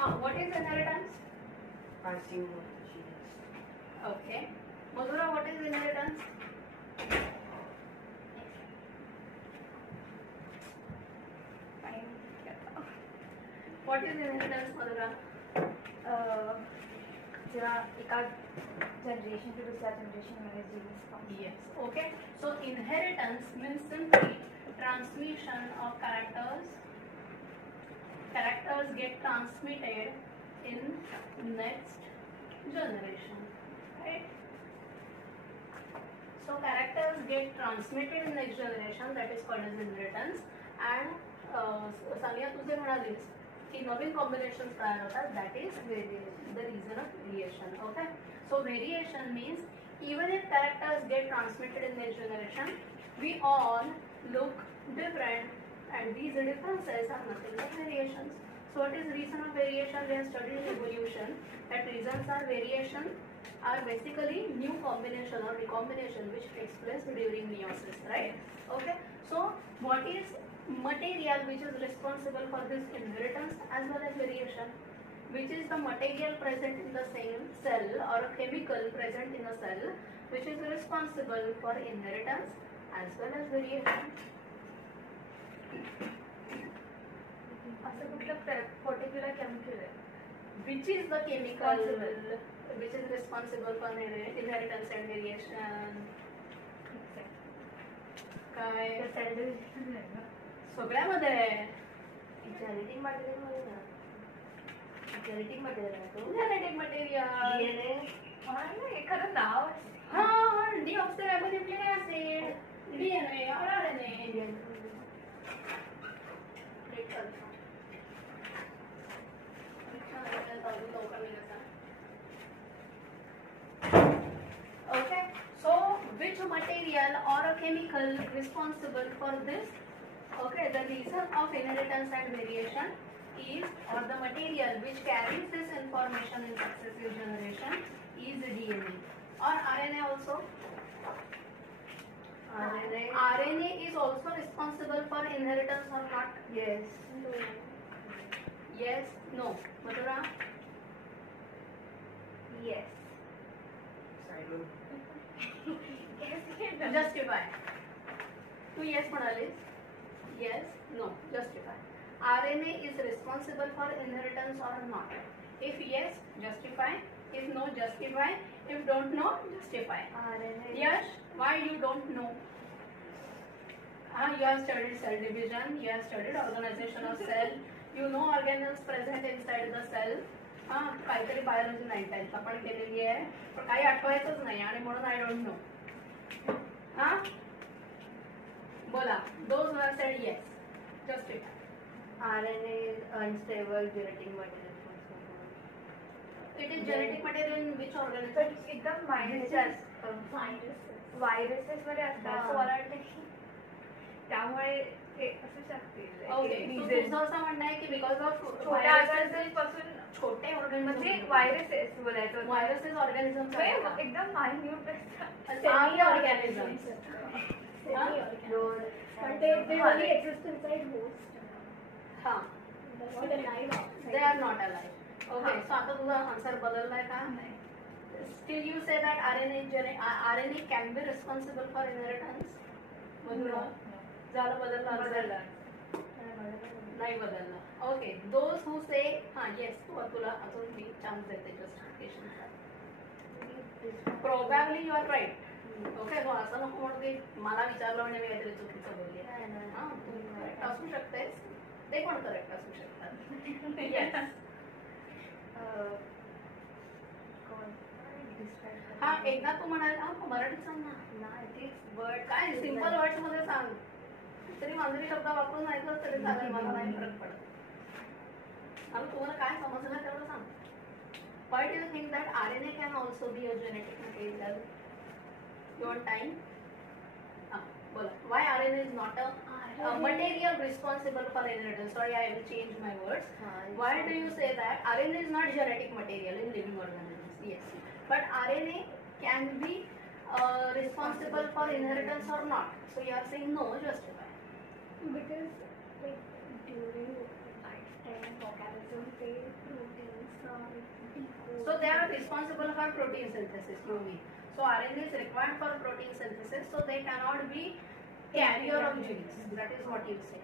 What is inheritance? Passing of the genes. Okay. Madhura, what is inheritance? What is inheritance, Madhura? जेव्हा एका generation to दुसऱ्या जनरेशनमध्ये jeans Yes. Okay. So inheritance means simply transmission of characters. Characters get transmitted in next generation, right? So characters get transmitted in next generation. That is called as inheritance. And Sania, तुझे म्हणालीस की नवीन combinations तयार होतात. That is the reason of variation. Okay. So variation means even if characters get transmitted in next generation, we all look different, and these differences are nothing but variations. So what is reason of variation? We have studied in evolution that reasons are variation are basically new combination or recombination which takes place during meiosis, right? Okay. So what is material which is responsible for this inheritance as well as variation? Which is the material present in the same cell or a chemical present in a cell which is responsible for inheritance as well as variation? असं कुठलं particular chemical आहे? Which is the chemical which is responsible for inheritance and variation? काय sale division आहे ना? सगळ्यामध्ये आहे. Genetic material ना. Genetic material आहे तो. Genetic material. DNA. नाही एखादं नाव हाँ, डीऑक्सिराइबोन्यूक्लिक acid, DNA, RNA. Okay, so which material or a chemical responsible for this? Okay, the reason of inheritance and variation is, or the material which carries this information in successive generation is DNA or RNA also. RNA is also responsible for inheritance or not? Yes. Yes, no. Madhura? Yes. Silent. Justify. Tu yes म्हणालीस? Yes, no. Justify. RNA is responsible for inheritance or not? If yes, justify. If no, justify. If don't know, justify. RNA. Yes, why you don't know? You have studied cell division, you have studied organization of cell, you know organelles present inside the cell. काहीतरी biology 9th 10th आपण केलेली आहे, पण काही आठवायचंच नाही आणि म्हणून I don't know. बोला. Those who have said yes, justify. RNA is unstable genetic material. It is genetic material in which organism? पण एकदम व्हायरसेस मध्ये असतात, सो मला वाटतं की त्यामुळे ते असू शकते. ओके, तुझं असं म्हणणं आहे की बिकॉज ऑफ छोट्या ऑर्गॅनिझम पासून छोटे म्हणजे ऑर्गॅनिझम, व्हायरसेस बोलायचं. व्हायरसेस ऑर्गॅनिझम एकदम मायन्यूट असतात. Semi organisms. हां, they are not alive. Okay, so आता तुझा आन्सर बदललाय का? Still you say that RNA can be responsible for inheritance? Madhura झालं, बदलला नाही बदलला. Okay, those who say yes, तुला अजून मी चान्स देते justification. Probably you are right. Okay, तो असं नको म्हणून की मला विचारलं म्हणजे मी काहीतरी चुकीचं बोलले. तू करेक्ट असू शकतेस, ते पण करेक्ट असू शकतात. येस. हा, एकदा तू म्हणाल मराठीत सांग ना. वर्ड काय सिंपल वर्ड्स मध्ये सांग. तरी मांजरी शब्द वापरून ऐकलं तरी चालेल, मला नाही फरक पडत. आणि तुम्हाला काय समजलं तेवढं सांग. Why do you think that RNA can also be a genetic material? You want time? बोला. Why RNA is not a material responsible for inheritance? Sorry, I will change my words. Why do you say that RNA is not genetic material in living organisms? Yes, but RNA can be responsible for inheritance or not. So you are saying no, justify. Because like during lifetime of organism, they So they are responsible for protein synthesis, UV. So RNA is required for protein synthesis, so they cannot be carrier of genes. That is what you say.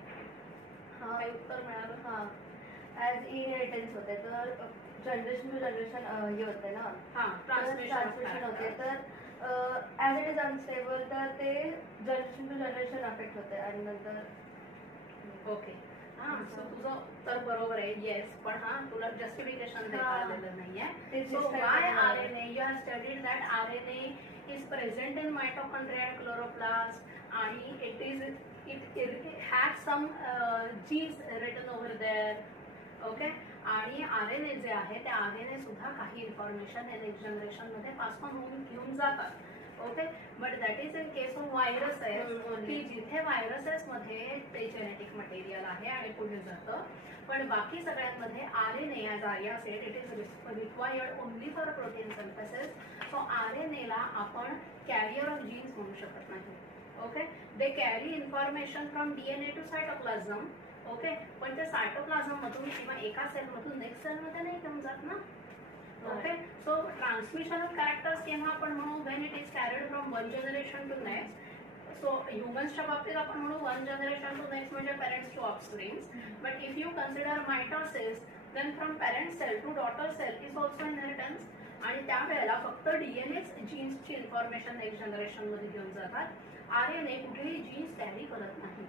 काही उत्तर मिळालं? हां as inheritance होते तर generation to generation हे होते ना हां, ट्रान्समिशन होते तर ॲज इट इज अनस्टेबल तर ते जनरेशन टू जनरेशन अफेक्ट होते आणि नंतर ओके. हां, सो तुझं उत्तर बरोबर आहे, येस. पण हां, तुला जस्टिफिकेशन देता आलेलं नाहीये. So Y RNA? You have studied that RNA is present in mitochondria and chloroplast आणि it had some genes written over there. Okay. आणि RNA जे आहे ते RNA सुद्धा काही इन्फॉर्मेशन नेक्स्ट जनरेशन मध्ये पास ऑन होऊन घेऊन जातात. Okay. But that is in case of viruses, की जिथे व्हायरसेस मध्ये ते जेनेटिक मटेरियल आहे आणि पुढे जातं. पण बाकी सगळ्यांमध्ये RNA as Arya said it is required only for protein synthesis. So RNA ला आपण कॅरियर ऑफ जीन्स म्हणू शकत नाही. Okay. They carry information from DNA to cytoplasm. Okay. पण ते सायटोप्लाझम मधून किंवा एका सेल मधून नेक्स्ट सेल मध्ये नाही घेऊन जात ना. Okay. So transmission of characters केव्हा आपण म्हणू? When it is carried from one generation to next. So ह्युमन्सच्या बाबतीत आपण म्हणू वन जनरेशन टू नेक्स्ट म्हणजे parents to offsprings. But if you consider mitosis then from parent cell to daughter cell is also inheritance. आणि त्यावेळेला फक्त DNAच जीन्सची information next generation मध्ये घेऊन जातात. RNA कुठेही जीन्स कॅरी करत नाही.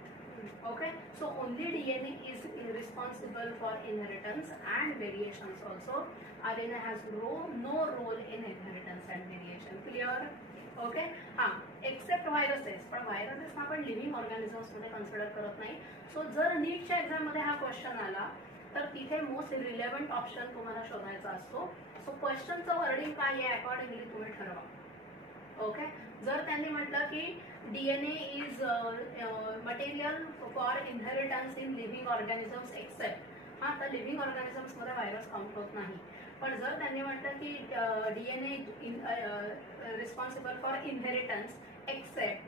Okay, so only DNA is responsible for inheritance and variations also. RNA has no role in inheritance and variation. Clear? Okay. हाँ, except viruses. पण viruses ना आपण लिव्हिंग ऑर्गॅनिझम्स मध्ये कन्सिडर करत नाही. सो जर नीटच्या एक्झाम मध्ये हा क्वेश्चन आला तर तिथे मोस्ट रिलेव्हंट ऑप्शन तुम्हाला शोधायचा असतो. सो क्वेश्चनचं वर्डिंग काय आहे अकॉर्डिंगली तुम्ही ठरवा. ओके. जर त्यांनी म्हटलं की DNA is material for inheritance in living organisms except, हां, तर लिव्हिंग ऑर्गॅनिझम्समध्ये व्हायरस काउंट होत नाही. पण जर त्यांनी म्हटलं की DNA responsible for inheritance except,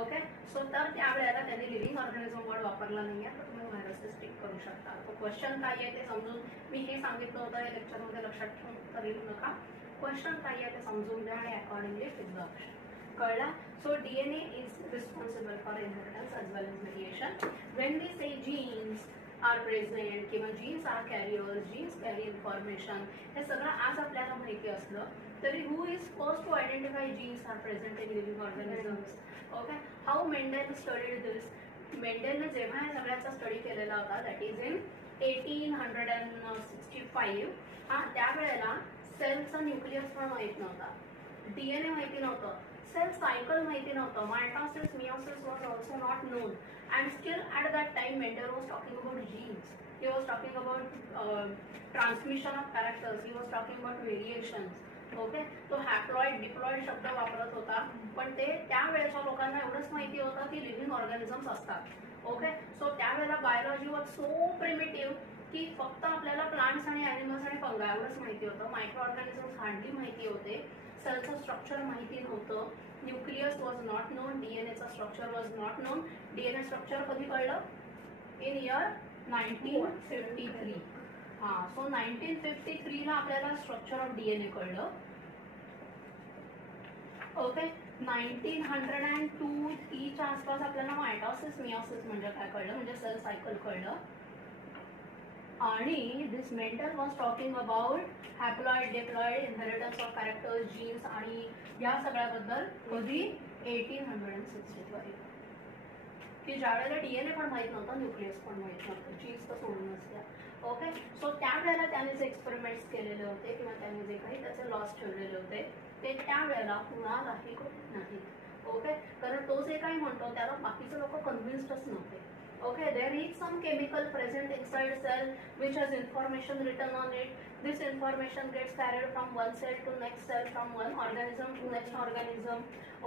okay, so तर त्यावेळेला त्यांनी लिव्हिंग ऑर्गॅनिझम वर्ड वापरला नाही आहे, तर तुम्ही व्हायरसेस टिक करू शकता. तो क्वेश्चन काय आहे ते समजून, मी हे सांगितलं होतं या लेक्चरमध्ये, लक्षात ठेवून उत्तर लिहू नका. क्वेश्चन काय आहे ते समजून घ्या आणि अकॉर्डिंगली फिल द ऑप्शन. कळला? So DNA is responsible for inheritance as well as variation. When we say genes are present किंवा genes are carriers, genes carry information, हे सगळं आज आपल्याला माहिती असलं तरी who is first to identify genes are present in living organisms? Okay. How Mendel studied this? मेंडेलने जेव्हा या सगळ्याचा स्टडी केलेला होता दॅट इज इन 1865. हां, त्यावेळेला सेलचा न्यूक्लियस पण माहीत नव्हता, DNA माहिती नव्हतं, सेल सायकल माहिती नव्हतं, mitosis meiosis was also not known. And still at that time Mendel was talking about genes, he was talking about transmission of characters, he was talking about variations. Okay. तो haploid diploid शब्द वापरत होता, पण ते त्यावेळेच्या लोकांना एवढंच माहिती होतं की लिव्हिंग ऑर्गॅनिझम्स असतात. ओके. सो त्यावेळेला बायोलॉजी वॉज सो प्रिमिटिव्ह की फक्त आपल्याला प्लांट्स आणि ॲनिमल्स आणि फंगा एवढंच माहिती होतं. मायक्रो ऑर्गॅनिझम्स हार्डली माहिती होते, सेलचं स्ट्रक्चर माहिती नव्हतं, न्यूक्लियस वॉज नॉट नोन, DNAचं structure was not known. DNA structure कधी कळलं? In year 1953. हां, सो 1953ला आपल्याला स्ट्रक्चर ऑफ DNA कळलं. ओके. 1902च्या आसपास आपल्याला मायटोसिस मियोसिस म्हणजे काय कळलं, म्हणजे सेल सायकल कळलं. आणि this Mendel was talking about haploid diploid inheritance of characters, genes आणि या सगळ्याबद्दल कधी 1865, की ज्यावेळेला DNA पण माहीत नव्हतं, न्यूक्लियस पण माहीत नव्हतं, जीन्स तर सोडून असल्या. ओके. सो त्यावेळेला त्याने जे एक्सपेरिमेंट्स केलेले होते किंवा त्याने जे काही त्याचे लॉस ठेवलेले होते ते त्यावेळेला कुणालाही कळत नाही. ओके. कारण तो जे काही म्हणतो त्याला बाकीचे लोक कन्व्हिन्स्डच नव्हते. Okay, there is some chemical present inside cell which has information written on it. This information gets carried from one cell to next cell, from one organism to next organism.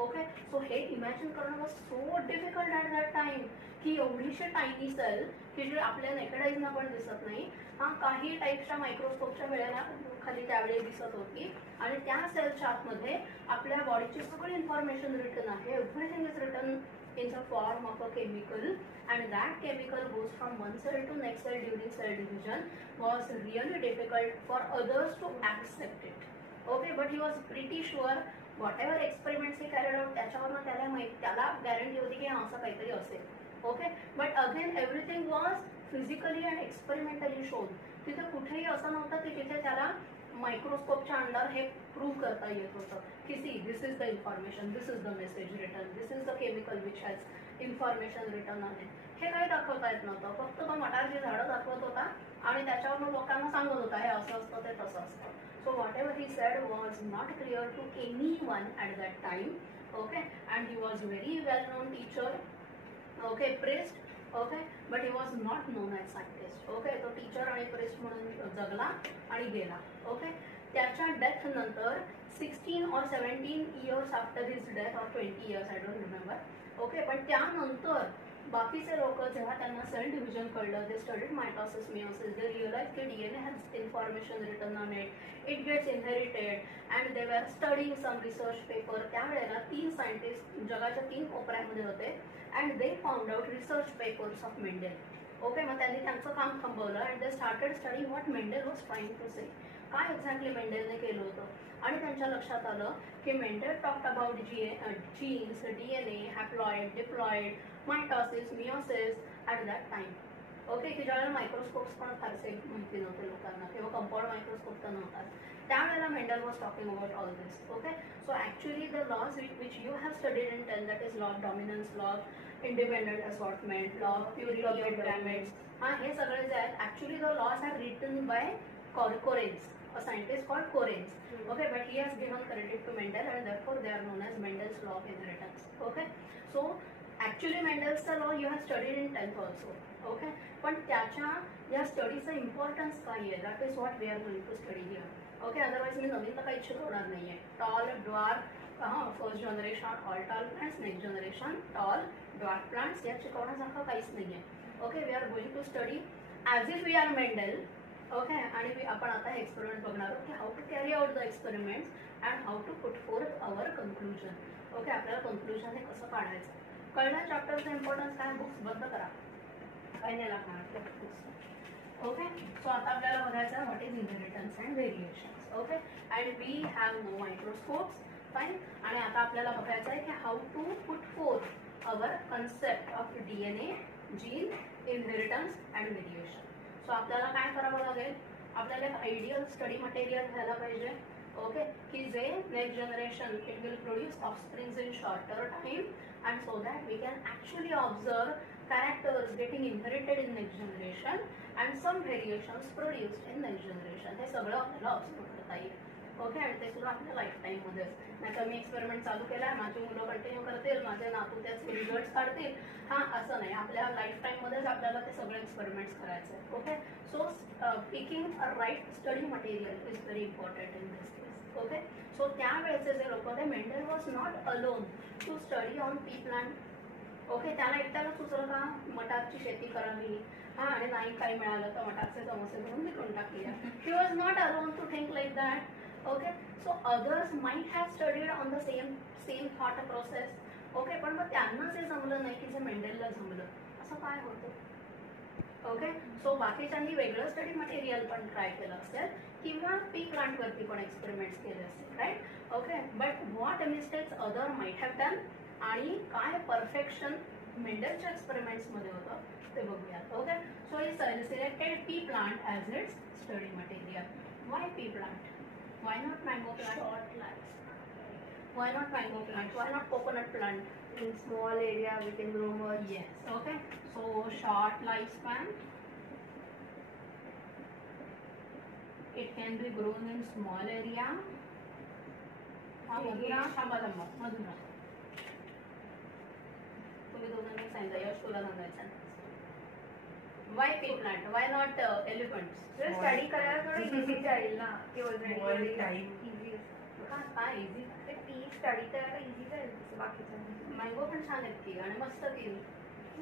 Okay, so हे imagine करणं was so difficult at that time की एवढीशी tiny sale की जे आपल्या naked आईजना पण दिसत नाही, हा काही टाईपच्या मायक्रोस्कोपच्या वेळेला खाली त्यावेळी दिसत होती, आणि त्या सेलच्या आतमध्ये आपल्या बॉडीची सगळी इन्फॉर्मेशन रिटन आहे. Everything is written in the form of a chemical, and that chemical goes from one cell to next cell during cell division, was really difficult for others to accept it. Okay, but he was pretty sure whatever experiments he carried out त्याच्यावरनं त्याला guarantee होती की असं काहीतरी असेल. Okay, but again everything was physically and experimentally shown. तिथे कुठेही असं नव्हतं की जिथे त्याला मायक्रोस्कोपच्या अंडर हे प्रूव्ह करता येत होतं की see this is the information, this is the message return, this is the chemical which has information return on it. हे काही दाखवता येत नव्हतं. फक्त तो मटारची झाडं दाखवत होता आणि त्याच्यावर लोकांना सांगत होता हे असं असतं ते तसं असतं. So whatever he said was not clear to anyone at that time. Okay, and he was very well known teacher. Okay, priest. Okay, but he was not known as scientist. Okay, तो teacher आणि priest म्हणून जगला आणि गेला. Okay, त्याच्या death नंतर 16 or 17 years after his death or 20 years I don't remember. Okay, पण त्यानंतर बाकीचे लोक जेव्हा त्यांना सेल डिव्हिजन कळलं, they studied mitosis meiosis, they realise की DNA has information return on it, it gets inherited and they were studying some research paper. त्यावेळेला 3 scientist जगाच्या 3 कोपऱ्यामध्ये होते and they found out research papers of Mendel. Okay, मग त्यांनी त्यांचं काम थांबवलं and they started studying what Mendel was trying to say. काय एक्झॅक्टली मेंडेलने केलं होतं आणि त्यांच्या लक्षात आलं की Mendel talked about genes, DNA, haploid, diploid, mitosis, meiosis at that time. Okay, की ज्यावेळेला मायक्रोस्कोप्स पण फारसे माहिती नव्हते लोकांना किंवा कंपाऊंड मायक्रोस्कोप तर नव्हतात, त्यावेळेला Mendel was talking about all this. Okay, so actually the laws which you have studied in 10, that is law of dominance, law of independent assortment, law of purity of gametes, हे सगळे जे आहेत actually the laws are written by Correns, a scientist called Corens. Okay, but he has given credit to Mendel and therefore they are known as Mendel's law of inheritance. Okay, so actually Mendel's law you have studied in 10th also. Okay, पण त्याच्या या स्टडीचं importance काय आहे, that is what we are going to study here. Okay, otherwise मी नवीन तर काही शिकवणार नाही आहे. Tall, dwarf, first generation all tall plants, next generation tall dwarf plants, यात शिकवण्यासारखं काहीच नाही आहे. Okay, we are going to study as if we are Mendel. Okay, आणि आपण आता हे एक्सपेरिमेंट बघणार आहोत की how to carry out the experiments and how to put forth our conclusion. Okay, आपल्याला कन्क्लुजन हे कसं काढायचं कळलं. चॅप्टरचं इम्पॉर्टन्स काय, बुक्स बंद करा, काही नाही लागणार बुक्स. ओके, सो आता आपल्याला बघायचं आहे what is inheritance and variations. Okay, and we have no microscopes, fine. आणि आता आपल्याला बघायचं आहे की how to put forth our concept of DNA, gene, inheritance and variation. So आपल्याला काय करावं लागेल, आपल्याला एक आयडियल स्टडी मटेरियल घ्यायला पाहिजे. ओके, की जे next generation it will produce offsprings in shorter time and so that we can actually observe characters getting inherited in next generation and some variations produced in next generation. हे सगळं आपल्याला observe करता येईल. Okay, आणि ते सुद्धा आपल्या life टाईममध्येच. नाहीतर मी एक्सपेरिमेंट चालू केला आहे, माझी मुलं कंटिन्यू करतील, माझे नातू त्याचे रिझल्ट्स काढतील, असं नाही. आपल्या लाईफ टाईममध्येच आपल्याला ते सगळे एक्सपेरिमेंट्स करायचे. Okay, so picking a right study material is very important in this case. Okay, so त्यावेळेचे जे लोक होते, Mendel was not alone to study on pea plant. Okay, त्याला एकट्याला सुचलं का मटारची शेती करावी, आणि नाही काही मिळालं तर मटारचे समोसे म्हणून विकून टाकूया. He was not alone to think like that. Okay, so others might have studied on the same thought process. Okay, पण मग त्यांना जे जमलं नाही की जे मेंडेलला जमलं, असं काय होतं. ओके, सो बाकीच्यांनी वेगळं स्टडी मटेरियल पण ट्राय केलं असेल किंवा पी प्लांटवरती पण एक्सपेरिमेंट्स केले असतील, right. Okay, but what mistakes other might have done आणि काय परफेक्शन मेंडेलच्या एक्सपेरिमेंट्समध्ये होतं ते बघूयात. Okay, so he selected pea plant as its study material. Why pea plant? Why not mango plant? Short lives. Why not mango plant? Why not coconut plant? In small area we can grow much. Yes. Okay. So short lifespan. It can be grown in small area. Madhura, Madhura. तुम्ही दोघांनी सांगितलं, यश तुला सांगायचं. Why pea plant? Why not elephants? जर study करायला थोडं easy जाईल ना, की ऑलरेडी टाइम इझी काय इझी. ते पी स्टडी करायला इझी जाईल बाकीच्या. मँगो पण छान आहेत की, आणि मस्त की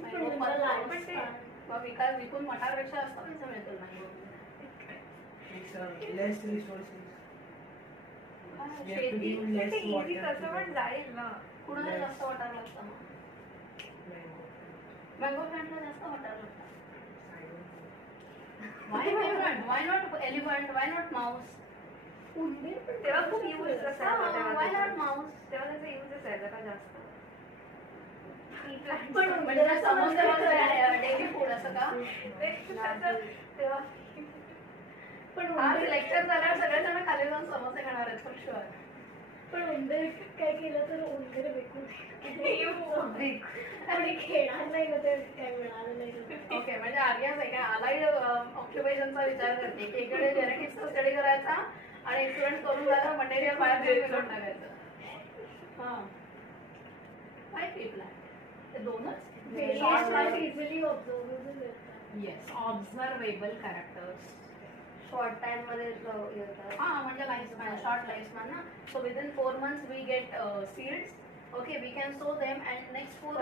पण मला पण ते मग विकून मटारपेक्षा जास्त पैसा मिळतो मँगो. लेस रिसोर्सेस. शेती इझी कसं पण जाईल ना. कुणाला जास्त वाटायला लागतं मग. मँगो प्लांटला जास्त वाटायला लागतं. Why favorite? Why not elephant? Why not mouse? उंदीर पण तेव्हा खूप यूज असायचा Why not mouse? तेव्हा त्याचा यूज असायचा का जास्त पण म्हणजे समोसे वगैरे डेली फूड असं का? तेव्हा पण आज उंदीर लेक्चर झाल्यावर सगळेजण खाली जाऊन समोसे खाणार आहेत फॉर शुअर. पण उंदीर काय केलं तर उंदीर विकून आणि खेळणार नाही ना ते काय मिळालं नाही. ओके, म्हणजे आर्या सगळ्या अलाइड ऑक्युपेशनचा विचार करते की इकडे जेनेटिक्सचा स्टडी करायचा आणि एक्सपेरिमेंट करून जायचं, मटेरियल बाहेर विकून टाकायचं. हां, काय पीपला ते दोनच शॉर्ट लाईफ. इझिली ऑब्झर्वेबल येतात. Yes, observable characters. Short time मध्ये येतात. हां, म्हणजे life span, short life span ना. So within 4 months we get seeds. Okay, we can sow them and next 4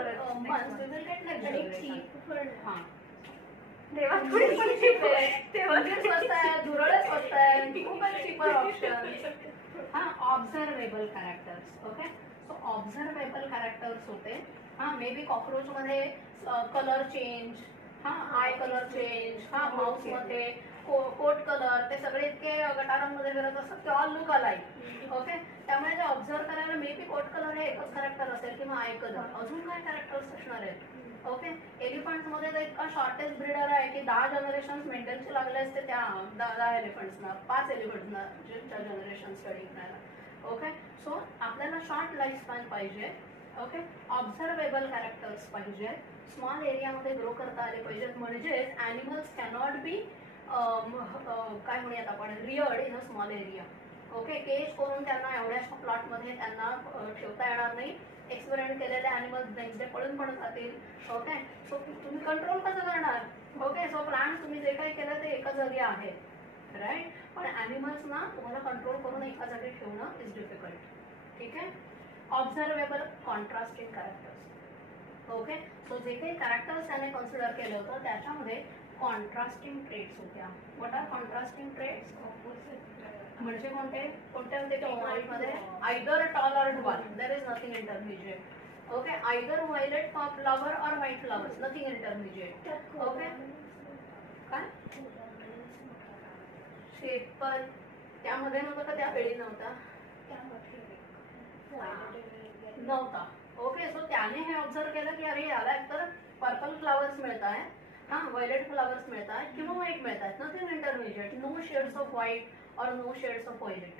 months we will get next आणि generation. cheap पण हां, तेव्हा थोडी पण cheap आहे. तेव्हा उंदीर स्वस्त आहे, धुरळे स्वस्त आहे, खूपच cheaper option. हां, ऑब्झर्वेबल कॅरेक्टर्स. ओके, सो ऑब्झर्वेबल कॅरेक्टर्स होते. हां, मे बी कॉकरोचमध्ये कलर चेंज, हां, आय कलर चेंज, हां, माऊसमध्ये कोट कलर, ते सगळे इतके गटारांमध्ये फिरत असतात ते ऑल लुक अलाइक. ओके, त्यामुळे जे ऑब्झर्व करायला मे बी कोट कलर हे एकच कॅरेक्टर असेल किंवा आय कलर, अजून काय कॅरेक्टर्स असणार आहेत. ओके, एलिफंट्समध्ये तर इतका शॉर्टेज ब्रीडर आहे की 10 जनरेशन मेंटेनचे लागले असते त्या 10 एलिफंट्सना, 5 एलिफंट्सना ज्यांच्या जनरेशन स्टडी करायला. ओके, सो आपल्याला शॉर्ट लाईफ स्पॅन पाहिजे. ओके, ऑब्झर्वेबल कॅरेक्टर्स पाहिजे, स्मॉल एरियामध्ये ग्रो करता आले पाहिजेत, म्हणजेच ॲनिमल्स कॅनॉट बी काय म्हणूयात आपण reared in a small area. Okay, cage करून त्यांना एवढ्याशा प्लॉटमध्ये त्यांना ठेवता येणार नाही. एक्सपेरिमेंट केलेले ॲनिमल्स नेक्स्ट डे पळून पण जातील. ओके, सो तुम्ही कंट्रोल कसं करणार? ओके, सो प्लांट तुम्ही जे काही केलं ते एका जागी आहे, राईट. पण ॲनिमल्सना तुम्हाला कंट्रोल करून एका जागी ठेवणं इज डिफिकल्ट. ठीक आहे. Observable contrasting characters. Okay, so जे काही कॅरेक्टर्स त्याने कन्सिडर केलं होतं त्याच्यामध्ये कॉन्ट्रास्टिंग ट्रेट्स होत्या. What are contrasting traits? म्हणजे कोणते कोणते होते त्या मध्ये? Either tall or dwarf, there is nothing intermediate. Okay, either violet flower or white flowers, nothing intermediate. Okay, काय शेपल त्यामध्ये नव्हतं का? त्यावेळी नव्हता. ओके, सो त्याने हे ऑब्झर्व केलं की अरे याला एकतर पर्पल फ्लॉवर्स मिळत आहे, हां, व्हायलेट फ्लॉवर्स मिळत आहेत किंवा व्हाईट मिळत आहेत, nothing intermediate, no shades of white or no shades of violet.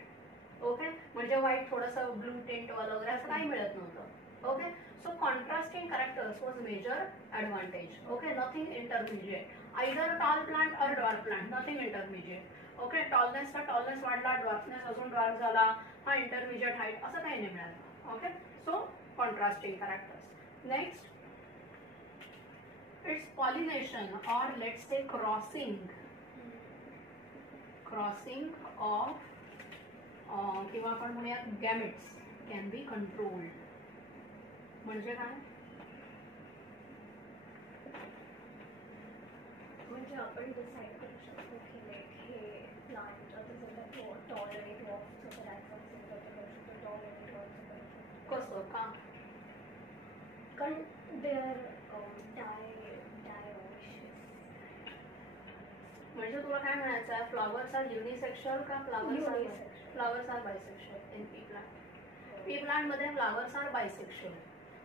Okay, म्हणजे व्हाईट थोडंसं ब्लू टिंटवालं वगैरे असं काही मिळत नव्हतं. Okay, so contrasting characters was major advantage. Okay, nothing intermediate, either tall plant or dwarf plant, nothing intermediate. Okay, टॉलनेसचा tallness वाढला, ड्वार्फनेस अजून ड्वार्फ झाला, हा इंटरमिजिएट हाईट, असं काही नाही मिळालं. Okay, so contrasting characters. Next, it's pollination or let's say crossing of किंवा आपण म्हणूयात गॅमेट्स कॅन बी कंट्रोल्ड. म्हणजे काय? म्हणजे आपण डिसाईड करू शकतो की हे प्लांट आता समजा टॉल आणि ड्वार्फचं करायचं असेल तर करू शकतो, टॉल आणि ड्वार्फचं करू शकतो. कसं का? कारण दे आर म्हणजे तुला काय म्हणायचं आहे? फ्लॉवर्स आर युनिसेक्शुअल का flowers are bisexual in pea plant? Pea प्लांटमध्ये फ्लॉवर्स आर बायसेक्शुअल.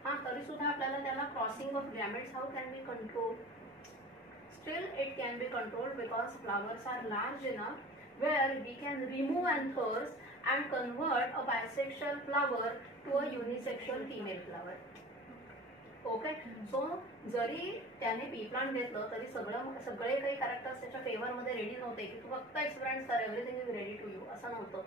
हां, तरी सुद्धा आपल्याला त्याला crossing of gametes how can be control? Still it can be controlled because flowers are large enough where we can remove anthers and convert a bisexual flower to a unisexual female flower. Okay, so जरी त्याने P plant घेतलं तरी सगळे काही characters त्याच्या फेवरमध्ये ready नव्हते की तू फक्त एक्सपेरिमेंट कर, everything is ready to you, असं नव्हतं.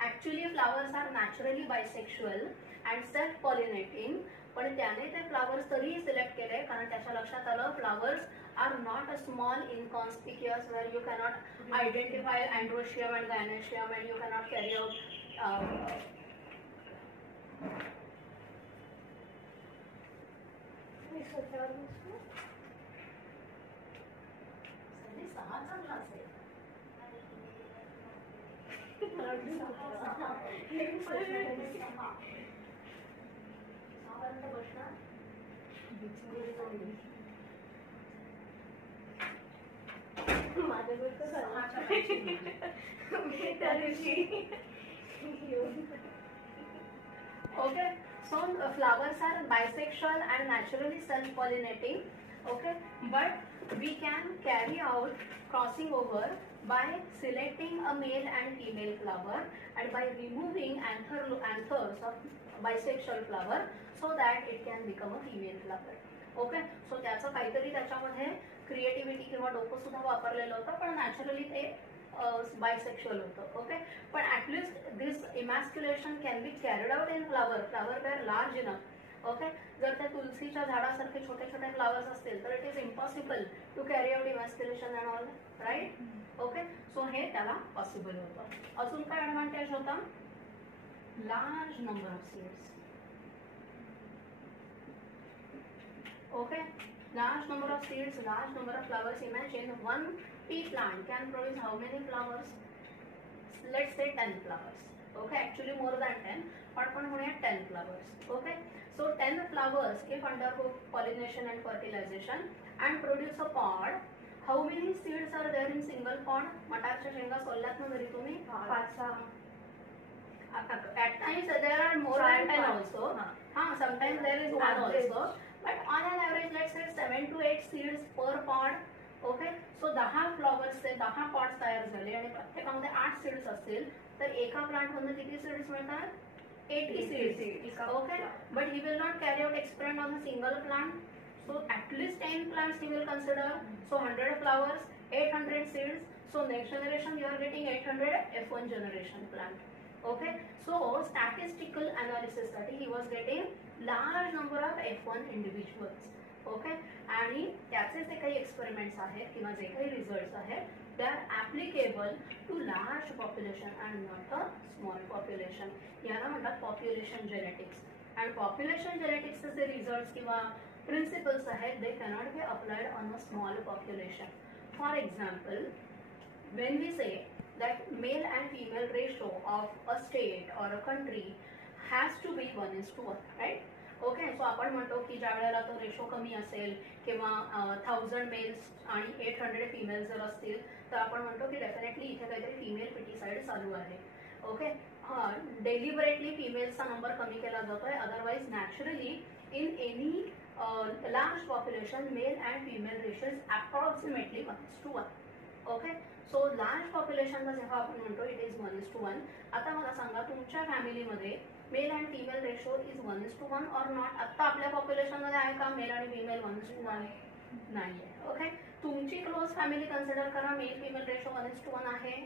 Actually flowers are naturally bisexual and self pollinating. पण त्याने ते फ्लॉवर्स तरीही सिलेक्ट केले कारण त्याच्या लक्षात आलं flowers are not a small inconspicuous where you cannot identify androecium and gynoecium and you cannot carry out सोफ्यावर बसतो. सहा चांगला असेल. माझ्याकडे तर सहाच्या matching मध्ये. मी त्या दिवशी येऊन Okay, so flowers are bisexual and naturally self-pollinating. Okay, but we can carry out crossing over by selecting a male and female flower and by removing anthers of bisexual flower so that it can become a female flower. Okay, so त्याचं काहीतरी त्याच्यामध्ये creativity किंवा डोकं सुद्धा वापरलेलं होतं, पण naturally ते बायसेक्शुअल होतं. ओके, पण at least this emasculation can be carried out in flower where large enough. Okay, जर त्या तुलसीच्या झाडासारखे छोटे छोटे फ्लावर्स असतील तर it is impossible to carry out emasculation and all, right. Okay, so हे त्याला पॉसिबल होतं. अजून काय ॲडव्हान्टेज होता? Large number of seeds. Okay, large number of seeds, large number of flowers. Imagine one pea plant can produce how many flowers? Let's say 10 flowers. Okay, actually more than 10, but पण म्हणूया 10 flowers. Okay, so 10 flowers if undergo pollination and fertilization and produce a pod, how many seeds are there in single pod? मटारच्या शेंगा सोलल्यात ना जरी तुम्ही 5-6. At times there are more than 10 also. Sometimes there is one also. But on an average, let's say 7 to 8 seeds per pod. Okay, so 10 flowers say 10 pods तयार झाले आणि प्रत्येकामध्ये 8 seeds असतील तर एका प्लांट मधून किती seeds मिळतात? 80 seeds. Okay, but he will not carry out experiment on a single plant. So at least 10 plants he will consider. So 100 flowers, 800 seeds. So next generation you are getting 800 F1 generation plant. Okay, so statistical analysis साठी he was getting large number of F1 individuals. Okay, आणि त्याचे जे काही experiments आहेत किंवा जे काही results आहेत they are applicable to large population and not a small population. याला म्हणतात पॉप्युलेशन जेनेटिक्स. आणि पॉप्युलेशन जेनेटिक्सचे जे रिझल्ट्स किंवा प्रिन्सिपल्स आहेत they cannot be applied on a small population. For example, when we say that male and female ratio of a state or a country has to be 1:1, right? Okay, so आपण म्हणतो की ज्या वेळेला तो ratio कमी असेल किंवा 1000 mails आणि 800 फिमेल्स जर असतील तर आपण म्हणतो की डेफिनेटली इथे काहीतरी फिमेल पिटिसाइड चालू आहे. ओके, डेलिबरेटली फिमेल्सचा नंबर कमी केला जातोय, otherwise naturally in any large population male and female ratio is approximately 1:1. Okay, so large पॉप्युलेशनला जेव्हा आपण म्हणतो इट इज 1:1. आता मला सांगा तुमच्या फॅमिलीमध्ये male and female ratio is 1:1 or not? आता आपल्या पॉप्युलेशनमध्ये आहे का मेल आणि फिमेल 1:1? नाही आहे. ओके, तुमची क्लोज फॅमिली कन्सिडर करा, मेल फिमेल रेशो 1:1 आहे.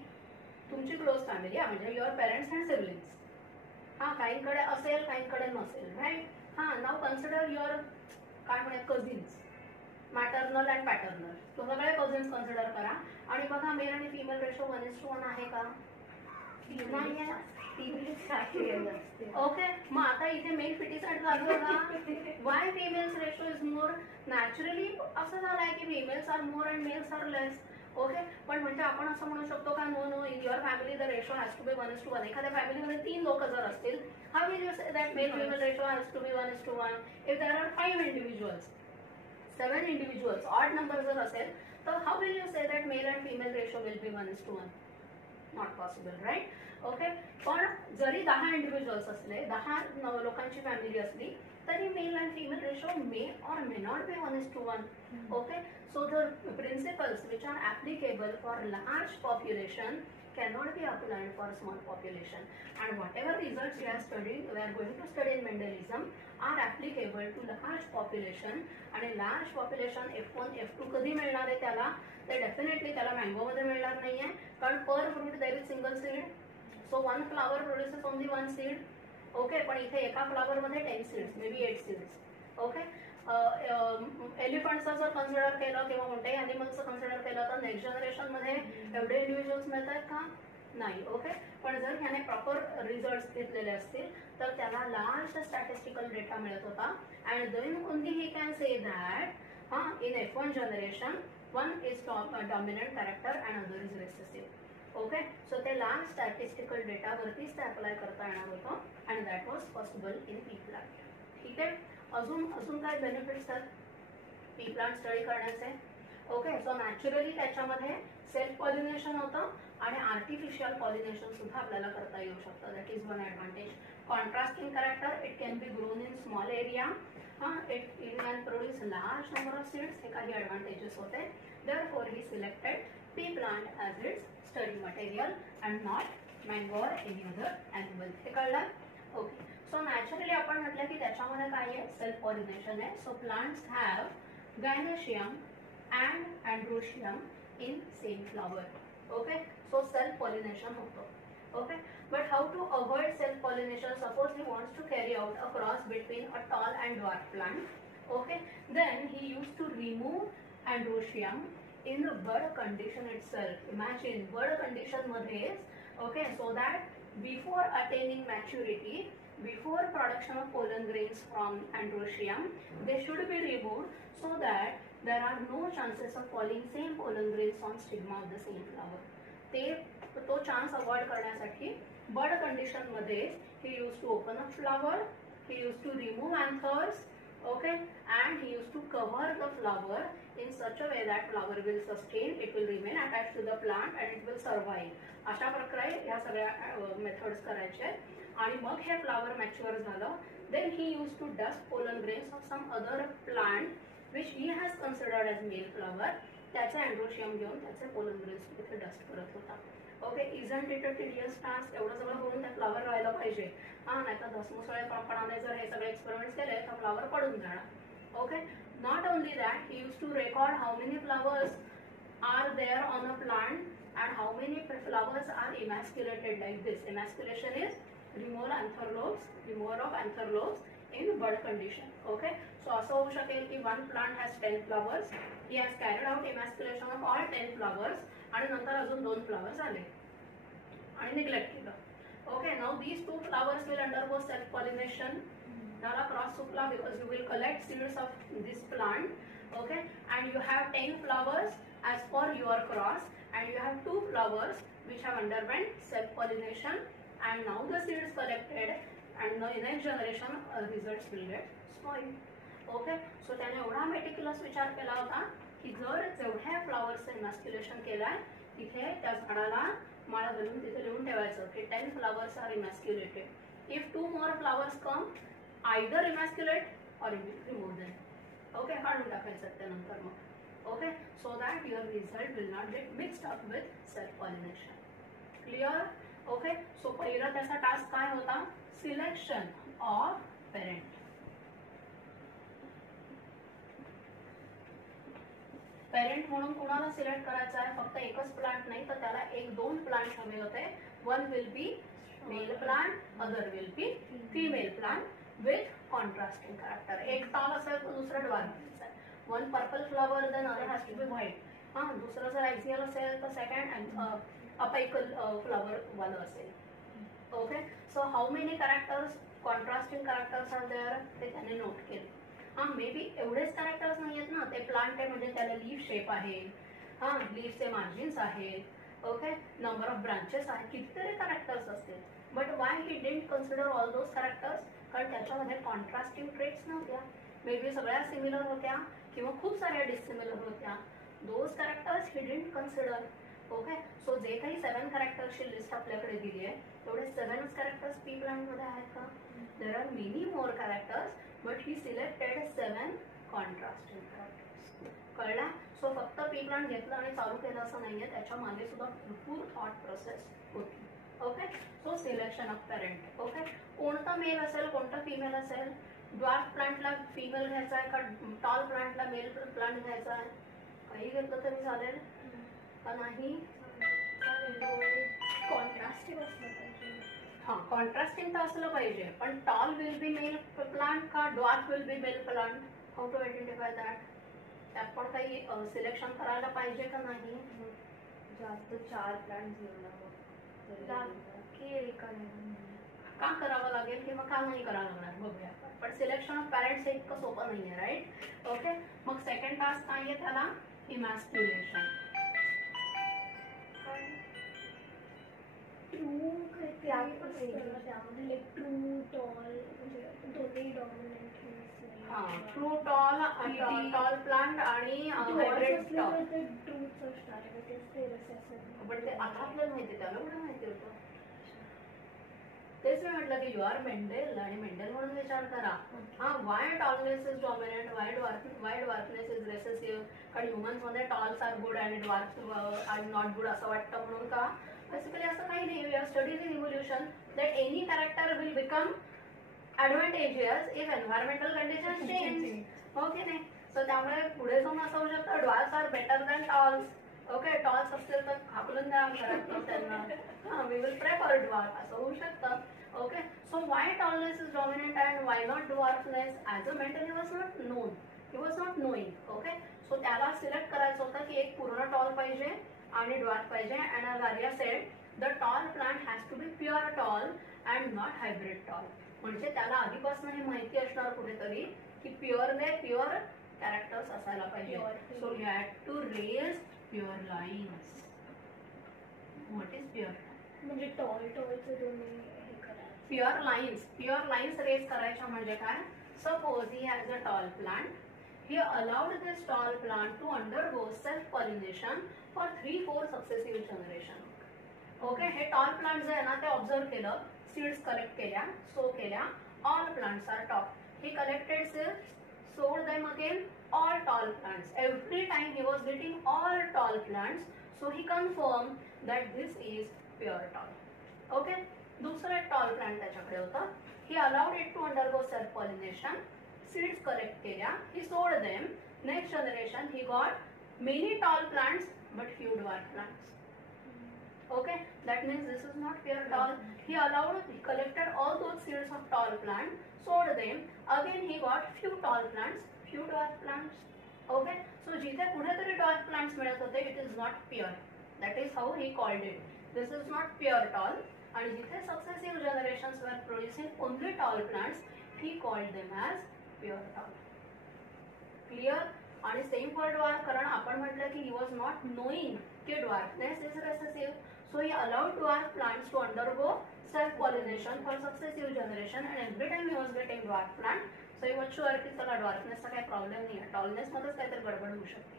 तुमची क्लोज फॅमिली म्हणजे युअर पेरेंट्स अँड सिबलिंग्स. काहींकडे असेल काहींकडे नसेल, राईट. नाव कन्सिडर युअर काय म्हणतात कझिन्स, मॅटर्नल अँड पॅटर्नल. तो सगळे कझिन्स कन्सिडर करा आणि बघा मेल आणि फिमेल रेशो 1:1 आहे का? नाही आहे. ओके, मग आता इथे मेल फिटिसाइड झालं का? Why females ratio is more? Naturally असं झालं आहे की females are more and males are less. Okay, पण म्हणजे आपण असं म्हणू शकतो का no in your family the ratio has to be 1:1. एखाद्या फॅमिलीमध्ये 3 लोक जर असतील, how will you say that male female ratio has to be 1:1? If there are 5 individuals, 7 individuals, odd number जर असेल तर how will you say that male and female ratio will be 1:1? Not possible, right. Okay, पण जरी 10 individuals असले, 10 लोकांची family असली तरी male and female ratio may or may not be 1:1. Okay, so the principles which are applicable for large population cannot be applied for small population, and whatever results we are going to study in Mendelism are applicable to large population. आणि large population F1 F2 कधी मिळणार आहे त्याला? तर definitely त्याला mango मध्ये मिळणार नाहीये, कारण per fruit there is single seed. So 1 flower produces only 1 seed. Okay, पण इथे एका फ्लावर मध्ये 10 seeds, may be 8 seeds. Okay, एलिफंटचं जर कन्सिडर केलं किंवा कोणत्याही ॲनिमल्सचं कन्सिडर केलं तर नेक्स्ट जनरेशनमध्ये एवढे इंडिव्हिज्युअल्स मिळत आहेत का? नाही. ओके, पण जर ह्याने प्रॉपर रिझल्ट्स घेतलेले असतील तर त्याला लार्ज स्टॅटिस्टिकल डेटा मिळत होता. And then only he can say that in F1 generation one is dominant character and other is recessive. Okay, so ते लार्ज स्टॅटिस्टिकल डेटा वरतीच ते अप्लाय करता येणार होतं, and that was possible in pea plant. ठीक आहे. अजून अजून काय बेनिफिट्स आहेत पी प्लांट स्टडी करण्याचे? ओके, सो नॅचरली त्याच्यामध्ये सेल्फ पॉलिनेशन होतं आणि आर्टिफिशियल पॉलिनेशन सुद्धा आपल्याला करता येऊ शकतं. That is one advantage. Contrasting character, it can B grown in small area. It can produce large number of seeds. हे काही ॲडव्हान्टेजेस होते. Therefore he selected pea plant as its study material and not mango or any other animal. हे कळलं? Okay, so naturally आपण म्हटलं की त्याच्यामध्ये काय आहे, सेल्फ पॉलिनेशन आहे. So plants have gynoecium and androecium in same flower. Okay, so self pollination hoto. Okay, but how to avoid self pollination? Suppose he wants to carry out a cross between a tall and dwarf plant. Okay, then he used to remove androecium in the bud condition itself. Imagine bud condition madhe, okay, so that before attaining maturity, before production of pollen grains from androecium, they should be removed so that there are no chances of falling same pollen grains on stigma of the same flower. तो chance avoid करण्यासाठी बड condition मध्ये he used to open up flower, he used to remove anthers, okay, and he used to cover the flower in such a way that flower will sustain, it will remain attached to the plant and it will survive. अशा प्रकारे या सगळ्या methods करायचे. आणि मग हे flower mature झालं, then he used to dust pollen grains of some other plant which he has considered as male flower. त्याचे अँड्रोशियम घेऊन त्याचे पोलन ग्रेन्स तिथे डस्ट करत होता. Okay, isn't it a tedious task? एवढं सगळं करून त्या फ्लावर राहायला पाहिजे. नाही तर धसमुसळेपणाने जर हे सगळे एक्सपेरिमेंट्स केले तर फ्लावर पडून जाणार. Okay, not only that, he use to record how many flowers are there on a plant and how many flowers are emasculated like this. Emasculation is removal of anther lobes in bud condition. Okay, so असं होऊ शकेल की one plant has 10 flowers, he has carried out emasculation of all 10 flowers आणि नंतर अजून 2 flowers आले आणि neglect केलं. Okay, now these 2 flowers will undergo self pollination. त्याला cross सुकला because you will collect seeds of this plant. Okay, and you have 10 flowers as per your cross, and you have 2 flowers which have underwent self pollination, and now the seeds collected and the next generation results will get spoiled. Okay, so त्याने एवढा meticulous विचार केला होता की जर जेवढ्या flowers इमॅस्क्युलेशन केलाय तिथे त्या झाडाला माळा घालून तिथे लिहून ठेवायचं की 10 flowers are emasculated. If 2 more flowers come, either emasculate or remove them. Okay, काढून टाकायचं त्यानंतर मग. Okay, so that your result will not get mixed up with self pollination. Clear? Okay, so पहिला त्याचा टास्क काय होता? Selection of parent. पेरेंट म्हणून कोणाला सिलेक्ट करायचं आहे? फक्त एकच प्लांट नाही तर त्याला 1-2 प्लांट हवे होते. One will be male plant, other will be female plant with contrasting character. एक टॉल असेल तर दुसरं dwarf. One purple flower, then other has to be white. दुसरं जर axial असेल तर सेकंड apical flower वाला असेल. Okay, so how many characters, contrasting characters are there ते त्याने नोट केले. मे बी एवढेच कॅरेक्टर्स नाही आहेत ना, ते प्लांट आहे म्हणजे त्याला लीफ शेप आहे, लीफचे मार्जिन्स आहेत, ओके, नंबर ऑफ ब्रांचेस आहेत, कितीतरी कॅरेक्टर्स असतील. But why he didn't consider all those characters? कारण त्याच्यामध्ये कॉन्ट्रास्टिंग ट्रेट्स नव्हत्या. मे बी सगळ्या सिमिलर होत्या किंवा खूप साऱ्या डिसिमिलर होत्या. Those characters he didn't consider. Okay, so जे काही 7 कॅरेक्टर्सची लिस्ट आपल्याकडे दिली आहे तेवढे 7 कॅरेक्टर्स पी प्लांटमध्ये आहेत का? There are many more characters, but he selected 7 contrasting characters. कळला? सो फक्त पी प्लांट घेतलं आणि चालू केलं असं नाहीये, त्याच्या मागे सुद्धा भरपूर थॉट प्रोसेस होती. Okay, so selection of parent. Okay, कोणता मेल असेल कोणता फिमेल असेल? ड्वार्फ प्लांटला फिमेल घ्यायचा आहे का टॉल प्लांटला मेल प्लांट घ्यायचा आहे? काही घेतलं तरी चालेल का नाही? कॉन्ट्रास्टिंग असलं पाहिजे. कॉन्ट्रास्टिंग तर असलं पाहिजे, पण tall will be male plant का dwarf will be male plant? How to identify that? त्यात पण काही सिलेक्शन करायला पाहिजे का नाही? जास्त 4 प्लांट घेऊन का करावं लागेल किंवा का नाही करावं लागणार बघूया. पण सिलेक्शन ऑफ पॅरेंट्स हे इतकं सोपं नाही आहे, राईट? ओके, मग सेकंड टास्क काय आहे त्याला? इमॅस्क्युलेशन. त्या त्यामध्ये like true, tall म्हणजे दोन्ही dominant true tall tall plant आणि हायब्रिड टॉल. ट्रूच असणार आहे ते recessive. पण ते आता आपल्याला माहिती, त्याला कुठे माहिती होतं? तेच मी म्हटलं की यू आर मेंडेल आणि मेंडेल म्हणून विचार करा why tallness is dominant, why dwarfness is recessive. कारण ह्युमन्स मध्ये टॉल्स आर गुड आणि ड्वार्फ आर नॉट गुड असं वाटतं म्हणून का? बेसिकली असं काही नाही. We are studies in evolution that any character will become advantageous if environmental conditions change. Okay नाही? सो त्यामुळे पुढे जाऊन असं होऊ शकतं dwarfs are better than talls. Okay, tolls असतील तर हाकलून द्या घरात त्यांना, वी विल प्रेफर ड्वार्फ असं होऊ शकतं. Okay, so Y tallness is dominant and why not dwarfness? As a mental he was not non, he was not knowing. Okay, so त्याला सिलेक्ट करायचं होतं की एक पूर्ण टॉल पाहिजे आणि ड्वार्फ पाहिजे. And as Arya said, the tall plant has to be pure tall and not hybrid tall. म्हणजे त्याला आधीपासून हे माहिती असणार कुठेतरी की प्युअरने प्युअर कॅरेक्टर्स असायला पाहिजे. So you had to raise pure lines. What is pure? म्हणजे टॉलचे दोन्ही हे करायचं. प्युअर लाईन्स रेज करायच्या म्हणजे काय? Suppose he has a tall plant. He allowed this tall plant to undergo self-pollination for 3-4 successive generations. Okay, हे tall plant जे आहे ना ते ऑब्झर्व केलं, सीड्स कलेक्ट केल्या, सो केल्या. All plants are tall. He collected seeds, sowed them again, all tall plants. Every time he was getting all tall plants, so he confirmed that this is pure tall. Okay, दुसरा tall plant त्याच्याकडे होता. He allowed it to undergo self pollination. Seeds collect केल्या, he sowed them. Next generation he got many tall plants but few dwarf plants. Okay, that means this is not pure tall. He collected all those seeds of tall plant, sowed them. Again he got few tall plants, few dwarf plants. Okay, so जिथे कुठेतरी dwarf plants मिळत होते, it is not pure. That is how he called it. This is not pure tall. आणि जिथे successive generations were producing only tall plants, he called them as pure tall. Clear? आणि same for dwarf, कारण आपण म्हटलं की he was not knowing की dwarfness is recessive. So he allowed dwarf plants to undergo self-pollination for successive generation, and every time he was getting dwarf plant, so he was sure की चला dwarfness चा काही problem नाही आहे, tallness मध्येच काहीतरी गडबड होऊ शकते.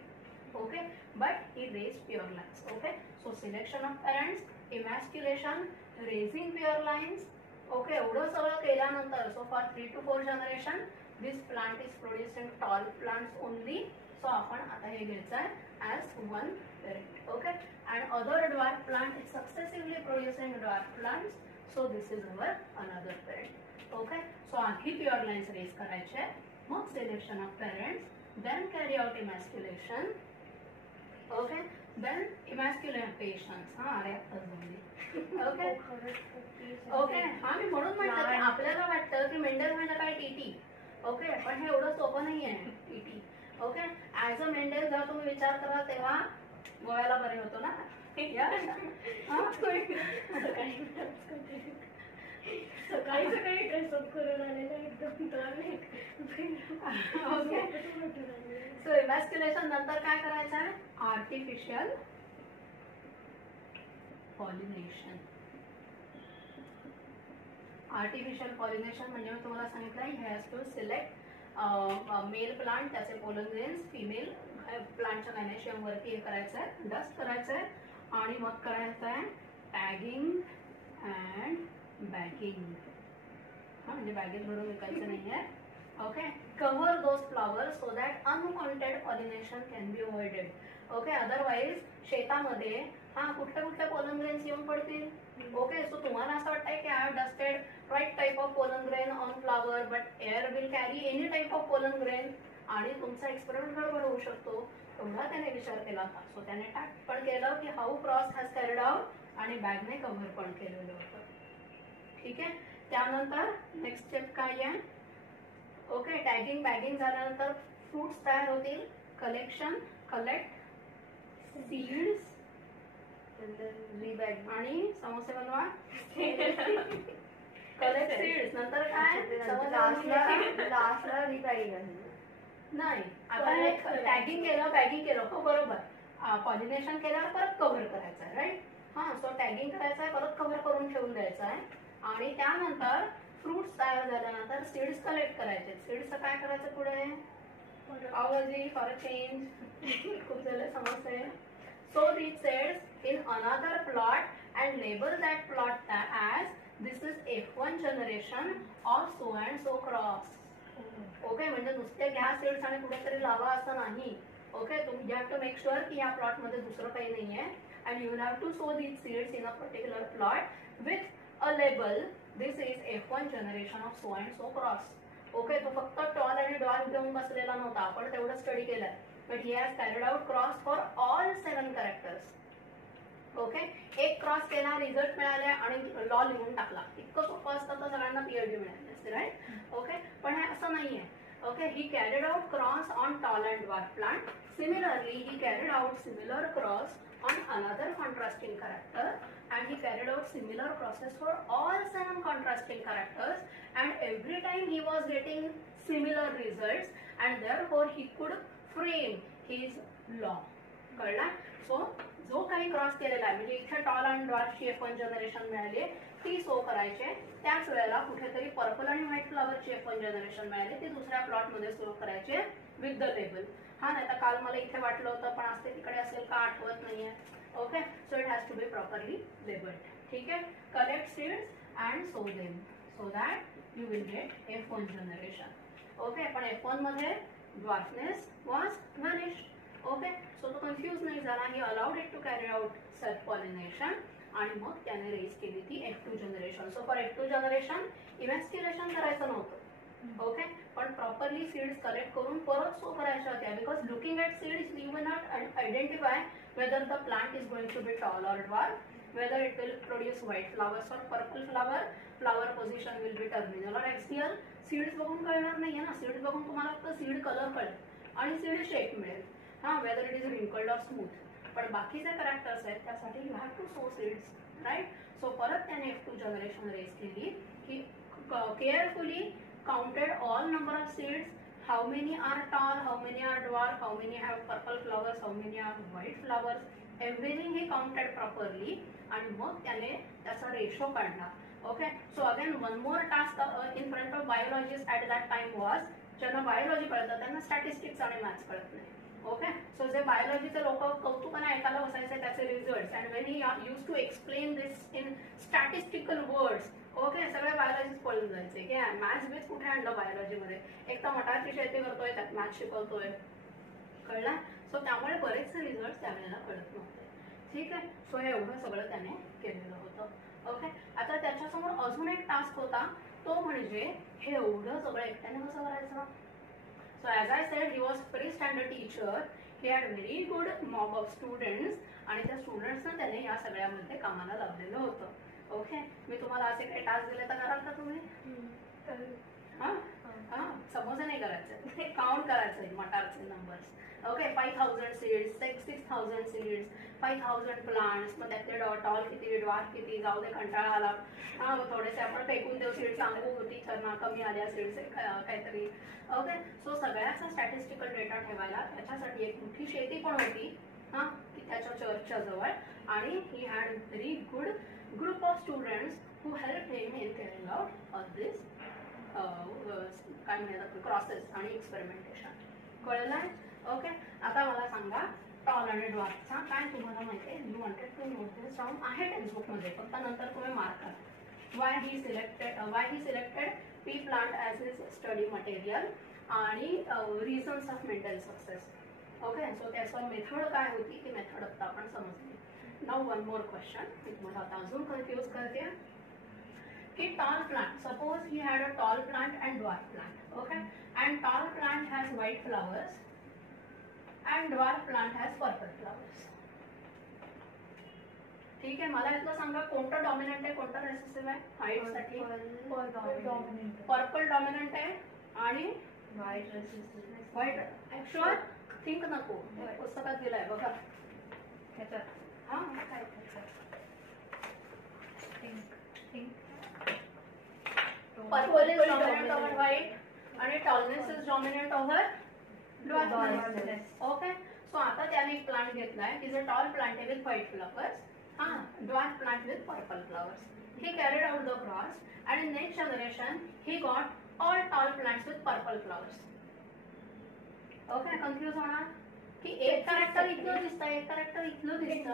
Okay, but he raise pure lines. Okay, so selection of parents, emasculation, raising pure lines. Okay, एवढं सगळं केल्यानंतर so for 3 to 4 generation this plant is producing tall plants only. So आपण आता हे घ्यायचं आहे as one parent. Okay, and other dwarf plant is successively producing dwarf plants, so this is our another parent. Okay, so आधी pure lines raise करायचे, मग selection of parents, then carry out emasculation. Okay, then emasculations. अरे okay okay, मी म्हणून म्हटलं की आपल्याला वाटतं की मेंडल म्हणजे काय टीटी. ओके, पण हे एवढं सोपं नाही आहे TT. Okay, as a Mendel जेव्हा तुम्ही विचार करा तेव्हा गोव्याला बरे होतो ना. सकाळी सकाळी ड्रेसअप करून आलेला एकदम. सो इमॅस्क्युलेशन नंतर काय करायचं आहे? Artificial pollination. आर्टिफिशियल पॉलिनेशन म्हणजे मी तुम्हाला सांगितलं he has to select male plant, त्याचे पोलन ग्रेन्स, फिमेल प्लांटच्या मॅनेशियम वरती हे करायचं आहे, डस्ट करायचं आहे, आणि मग करायचं आहे टॅगिंग अँड बॅगिंग. म्हणजे बॅगेत भरून विकायचं नाही आहे. Okay, cover those flowers so that unwanted pollination can be avoided. Okay, otherwise शेतामध्ये कुठल्या पोलन ग्रेन्स येऊन पडतील. ओके, सो तुम्हाला असं वाटतंय की I have dusted right type of pollen grain on flower, but air will carry any type of pollen grain आणि तुमचा एक्सपेरिमेंट गडबड होऊ शकतो. एवढा त्याने विचार केला होता. सो त्याने टॅग पण केलं की how cross has carried out आणि बॅगने कव्हर पण केलेलं होतं. ठीक आहे, त्यानंतर नेक्स्ट स्टेप काय आहे? ओके, टॅगिंग बॅगिंग झाल्यानंतर फ्रुट्स तयार होतील. कलेक्शन, कलेक्ट सीड्स आणि समोसे बनवा. कलेक्ट सीड्स नंतर काय? नाही, आता टॅगिंग केलं, बॅगिंग केलं, हो बरोबर. पॉलिनेशन केल्यावर परत कव्हर करायचं आहे, राईट. हां. सो टॅगिंग करायचं आहे, परत कव्हर करून ठेवून द्यायचं आहे. आणि त्यानंतर फ्रुट्स तयार झाल्यानंतर सीड्स कलेक्ट करायचे. सीड्सचं काय करायचं पुढे? आवाजी फॉर अ चेंज. खूप झालं समजतंय. So these seeds in another plot and label that plot as this is F1 generation of so and so cross. Okay, म्हणजे नुसते घ्या सीड्स आणि कुठेतरी लावा असं नाही. ओके, तुम्ही you have to make sure की या प्लॉट मध्ये दुसरं काही नाही आहे. And you will have to sow these seeds in a particular plot with a label this is F1 generation of so and so cross. Okay, तो फक्त tall आणि डॉल घेऊन बसलेला नव्हता, आपण तेवढं स्टडी केलंय. But he has carried out cross for all 7 characters. Okay, एक क्रॉस केला, रिझल्ट मिळाले आणि लॉ लिहून टाकला. इतकं सोपं असतं तर सगळ्यांना PhD मिळाली असते, राईट? ओके, पण हे असं नाहीये. Okay, he carried out cross on tall and dwarf plant. Similarly, he carried out similar cross on another contrasting character, and he carried out similar crosses for all 7 contrasting characters, and every time he was getting similar results, and therefore he could frame his law. कळला? So जो काही cross केलेला आहे, म्हणजे इथे tall आणि डॉर्फची F1 generation मिळाली, ती सो करायचे. त्याच वेळेला कुठेतरी पर्पल आणि व्हाईट फ्लॉवरची F1 जनरेशन मिळाली, ती दुसऱ्या प्लॉट मध्ये सो करायचे विथ द लेबल. हा, नाही तर काल मला इथे वाटलं होतं पण असते तिकडे असेल का आठवत नाहीये. Okay, so it has to be properly labelled. ठीक आहे. Collect seeds and sow them so that you will get F1 generation. Okay, पण F1 मध्ये dwarfness was vanished. Okay, so तो कन्फ्यूज नाही झाला. He allowed it to carry out self pollination आणि मग त्याने रेज केली ती F2 generation. So for F2 generation investigation करायचं नव्हतं. ओके, पण प्रॉपरली सीड्स कलेक्ट करून परत सो करायच्या होत्या. Because looking at seeds you will not identify whether the plant is going to be tall or dwarf, whether it will produce white flowers or purple flower position will be terminal or axial. Seeds बघून कळणार नाहीये ना. Seeds बघून तुम्हाला फक्त seed colour कळेल आणि seed shape मिळेल. हां, whether it is wrinkled or smooth. पण बाकीचे कॅरेक्टर्स आहेत त्यासाठी you have to sow seeds, right? So परत त्याने F2 जनरेशन रेज केली की carefully counted all number of seeds, how many are tall, how many are dwarf, how many have purple flowers, how many are white flowers, everything he counted properly आणि मग त्याने त्याचा ratio काढला. Okay, so again one more task in front of biologist at that time was, ज्यांना biology कळतं त्यांना statistics आणि maths कळत नाही. ओके, सो जे बायोलॉजीचे लोक कौतुकाने ऐकायला बसायचे त्याचे results, and when he use to explain this in statistical words, okay, सगळे बायोलॉजीच पळून जायचे की मॅथ्स बीच कुठे आणलं बायोलॉजीमध्ये. एक तर मटारची शेती करतोय, त्यात मॅथ्स शिकवतोय. कळला? सो त्यामुळे बरेचसे रिझल्ट त्यावेळेला कळत नव्हते. ठीक आहे. सो हे एवढं सगळं त्याने केलेलं होतं. ओके, आता त्याच्यासमोर अजून एक टास्क होता, तो म्हणजे हे एवढं सगळं एकट्याने कसं करायचं. So as I said, he was pre-standard teacher. He had very good mob of students आणि त्या स्टुडंट्सना त्याने या सगळ्यामध्ये कामाला लावलेलं होतं. ओके, मी तुम्हाला असे काही टास्क दिले तर कराल का तुम्ही? हां, समोसे नाही करायचे, काउंट करायचं मटारचे numbers. Okay, 5000 seeds, 6000 seeds, 5000 plants, मग त्यातले टॉल किती, ड्वार्फ किती, जाऊ दे कंटाळा आला. हां, थोडेसे आपण फेकून देऊ सीड्स, सांगू टीचरना कमी आल्या सीड्स काहीतरी. ओके, सो सगळ्याचा स्टॅटिस्टिकल डेटा ठेवायला त्याच्यासाठी एक मोठी शेती पण होती. हां, की त्याच्या चर्चच्या जवळ, आणि he had very good group of students who help him in carrying out all this काय म्हणतात क्रॉसेस आणि एक्सपेरिमेंटेशन. कळलं आहे? ओके, आता मला सांगा टॉल आणि ड्वार्फचा काय तुम्हाला माहिती आहे. You wanted to note this down आहे टेक्स्टबुकमध्ये, फक्त नंतर तुम्ही मार्क करा. Why he selected pea plant as his study material आणि reasons of Mendel success. Okay, so त्याचं मेथड काय होती ती मेथड आता आपण समजली. नाउ वन मोर क्वेश्चन, मी तुम्हाला आता अजून कन्फ्यूज करते की tall plant, suppose he had a tall plant and dwarf plant. Okay, and tall plant has white flowers and dwarf plant has purple flowers. ठीक आहे, मला इथलं सांगा कोणतं डॉमिनंट आहे, कोणतं रेसेसिव्ह आहे. हाईट साठी पर्पल डॉमिनंट आहे आणि white recessive. White sure, think नको, पुस्तकात दिलंय बघा ह्याच्यात. हां, काय purple is dominant over white आणि tallness is dominant over dwarfness. Okay, so आता त्याने एक प्लांट घेतलाय, is a tall plant with white flowers dwarf plant with purple flowers. He carried out the cross, and in next generation he got all tall plants with purple flowers. Okay, confused होणार की एक character इथलं दिसतं, एक character इथलं दिसतं.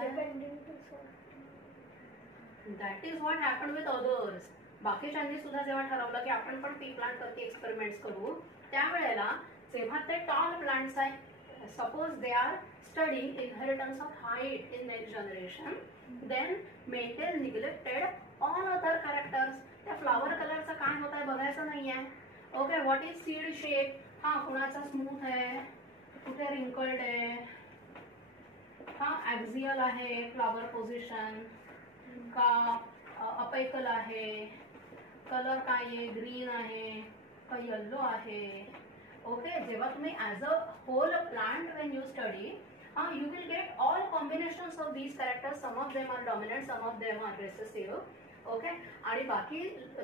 That is what happened with others. बाकीच्यांनी सुद्धा जेव्हा ठरवलं की आपण पण पी प्लांट वरती एक्सपेरिमेंट्स करू, त्यावेळेला जेव्हा ते टॉल प्लांट्स आहे, suppose they are studying inheritance of height in next generation, then Mendel neglected all other characters. त्या फ्लावर कलरचं काय होत आहे बघायचं नाहीये. Okay, what is seed shape, हा कुणाचा स्मूथ आहे, कुठे रिंकल्ड आहे, हा ऍक्झियल आहे, फ्लावर पोझिशन का अपेकल आहे, कलर काय आहे, ग्रीन आहे का येल्लो आहे. ओके, जेव्हा तुम्ही as a whole plant Wien you study, you will get all combinations of these characters. Some of them are dominant, some of them are recessive. Okay, आणि बाकी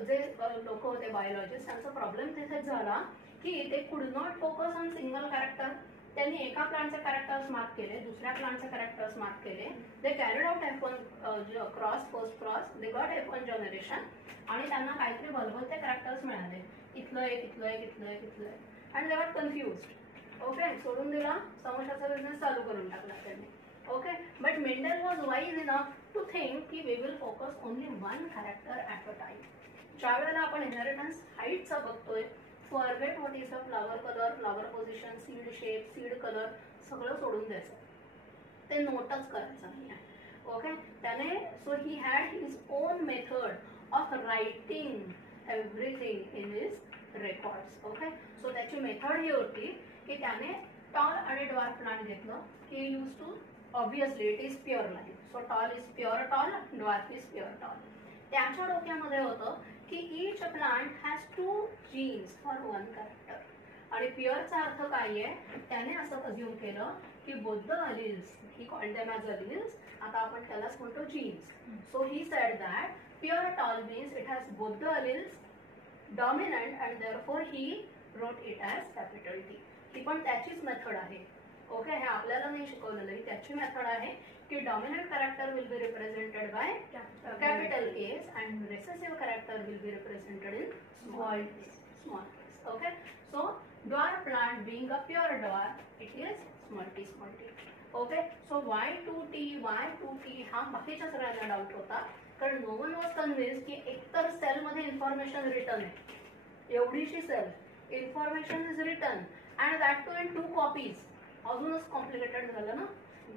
जे लोक होते बायोलॉजिस्ट, त्यांचा प्रॉब्लेम तिथे झाला की ते कुड not focus on single character. त्यांनी एका प्लांटचे कॅरेक्टर्स मार्क केले, दुसऱ्या प्लांटचे कॅरेक्टर्स मार्क केले. They carried out F1 cross, first cross, they got F1 generation, आणि त्यांना काहीतरी भलभलते कॅरेक्टर्स मिळाले, इथलं एक, इथलं एक, इथलं एक, इथलं एक, अँड दे वर कन्फ्युज्ड. ओके, सोडून दिला, समोशाचा बिझनेस चालू करून टाकला त्यांनी. Okay, but Mendel was wise enough to think की we will focus only one character at a time. ज्या वेळेला आपण इनहेरिटन्स हाईटचा बघतोय, forget what is a flower colour, flower position, seed shape, seed colour सगळं सोडून द्यायचं, ते नोटच करायचं नाही आहे. ओके, त्याने so he had his own method of writing everything in his records. Okay, so त्याची मेथड ही होती की त्याने टॉल आणि ड्वार्फ प्लांट घेतलं की use to, obviously it is pure line, so tall is pure tall, dwarf is pure tall. त्याच्या डोक्यामध्ये होतं की each plant has 2 genes for 1 character. आणि प्युअरचा अर्थ काय आहे, त्याने असं अज्युम केलं की both the alleles, he called them as alleles, आता आपण त्यालाच म्हणतो genes. So he said that pure tall means it has both the alleles dominant, and therefore he wrote it as capital T. ही पण त्याचीच method आहे. Okay, हे आपल्याला नाही शिकवलेलं, ही त्याची मेथड आहे की dominant character will be represented by capital A's and recessive character will be represented in small case. Okay, so dwarf plant being a pure dwarf, it is small t, small t. Okay, so Y2T, Y2T हा बाकीच्या सगळ्यांना doubt होता, कारण no one was convinced की एकतर सेलमध्ये information return आहे, एवढीशी sale, information is written and that too in 2 copies, अजूनच कॉम्प्लिकेटेड झालं ना.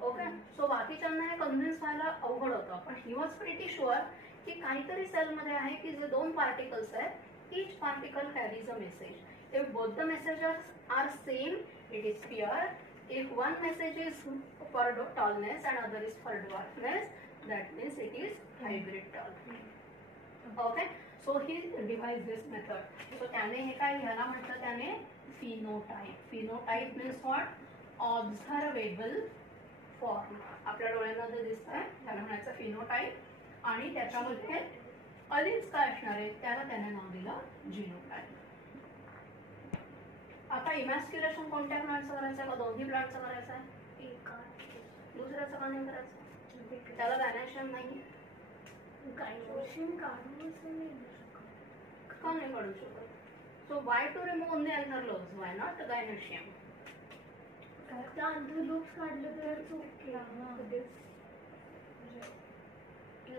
ओके, सो बाकीच्यांना हे कन्व्हिन्स व्हायला अवघड होतं, पण ही वॉज प्रिटी शुअर की काहीतरी सेलमध्ये आहे की जे 2 पार्टिकल्स आहेत, each particle carries a message. If both the messages are same, it is pure. If one message is for tallness and other is for dwarfness, that means it is hybrid tall. Okay, so he devised this method. So त्याने हे काय ह्याला म्हटलं, त्याने phenotype. Phenotype means what, observable form. आपल्या डोळ्यांना जे दिसत आहे त्याला म्हणायचं फिनोटाइप, आणि त्याच्यामध्ये अलिल्स काय असणार आहेत त्याला त्याने नाव दिलं जिनोटाइप. आता इमॅस्क्युलेशन कोणत्या प्लांटचं करायचं का दोन्ही प्लांटचं करायचं आहे? दुसऱ्याचं का नाही करायचं? त्याला गायनेशियम नाही, का नाही काढू शकत? So why to remove only anther lobes, why not gynoecium?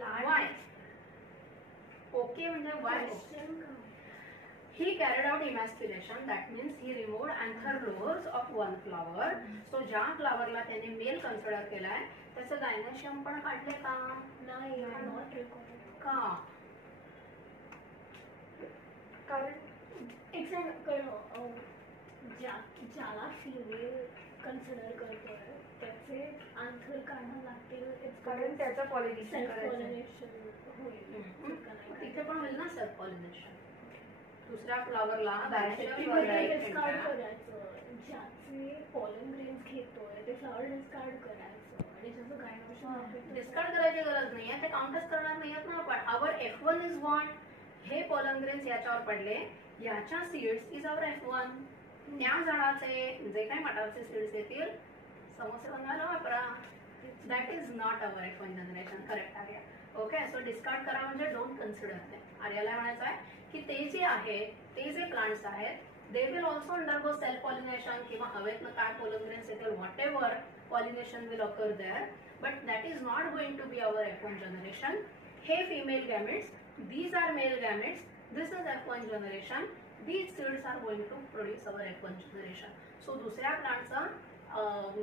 Why okay म्हणजे वाय? He carried out emasculation, that means he removed anther lobes of one flower. So ज्या फ्लावरला त्याने मेल कन्सिडर केलाय त्याचं गायनेशियम पण काढले का? नाही, नॉट रेकॉर्डेड. का? कारण ज्याला फिमेल कन्सिडर करतोय त्याचे आन्सर काढायला लागतील, कारण त्याचं पॉलिनेशन होईल. तिथे पण होईल ना सेल्फ पॉलिनेशन. दुसऱ्या फ्लावरला डिस्कार्ड करायचं, ज्याचे पॉलन ग्रेन्स घेतोय ते फ्लावर डिस्कार्ड करायचं, आणि ज्याचं गायनेशियम डिस्कार्ड करायची गरज नाहीये, ते काउंटच करणार नाहीयेत ना आपण. आवर F1 इज व्हॉट, हे पॉलन ग्रेन्स याच्यावर पडले, याच्या सीड्स इज आवर F1. त्या झाडाचे जे काही मटारचे सीड्स येतील समोसे बनवायला वापरा. That is not our F1 generation. Correct Arya. Okay, so discard करा म्हणजे डोंट कन्सिडर ते. आर्याला म्हणायचं आहे की ते जे आहेत, ते जे प्लांट्स आहेत, they will also undergo self pollination किंवा हवेतनं काय pollen grains येतील, whatever pollination will occur there, but that is not going to be our F1 generation. हे female gametes, these are male gametes, this is F1 generation, these seeds are going to produce our F1 generation. So दुसऱ्या प्लांटचा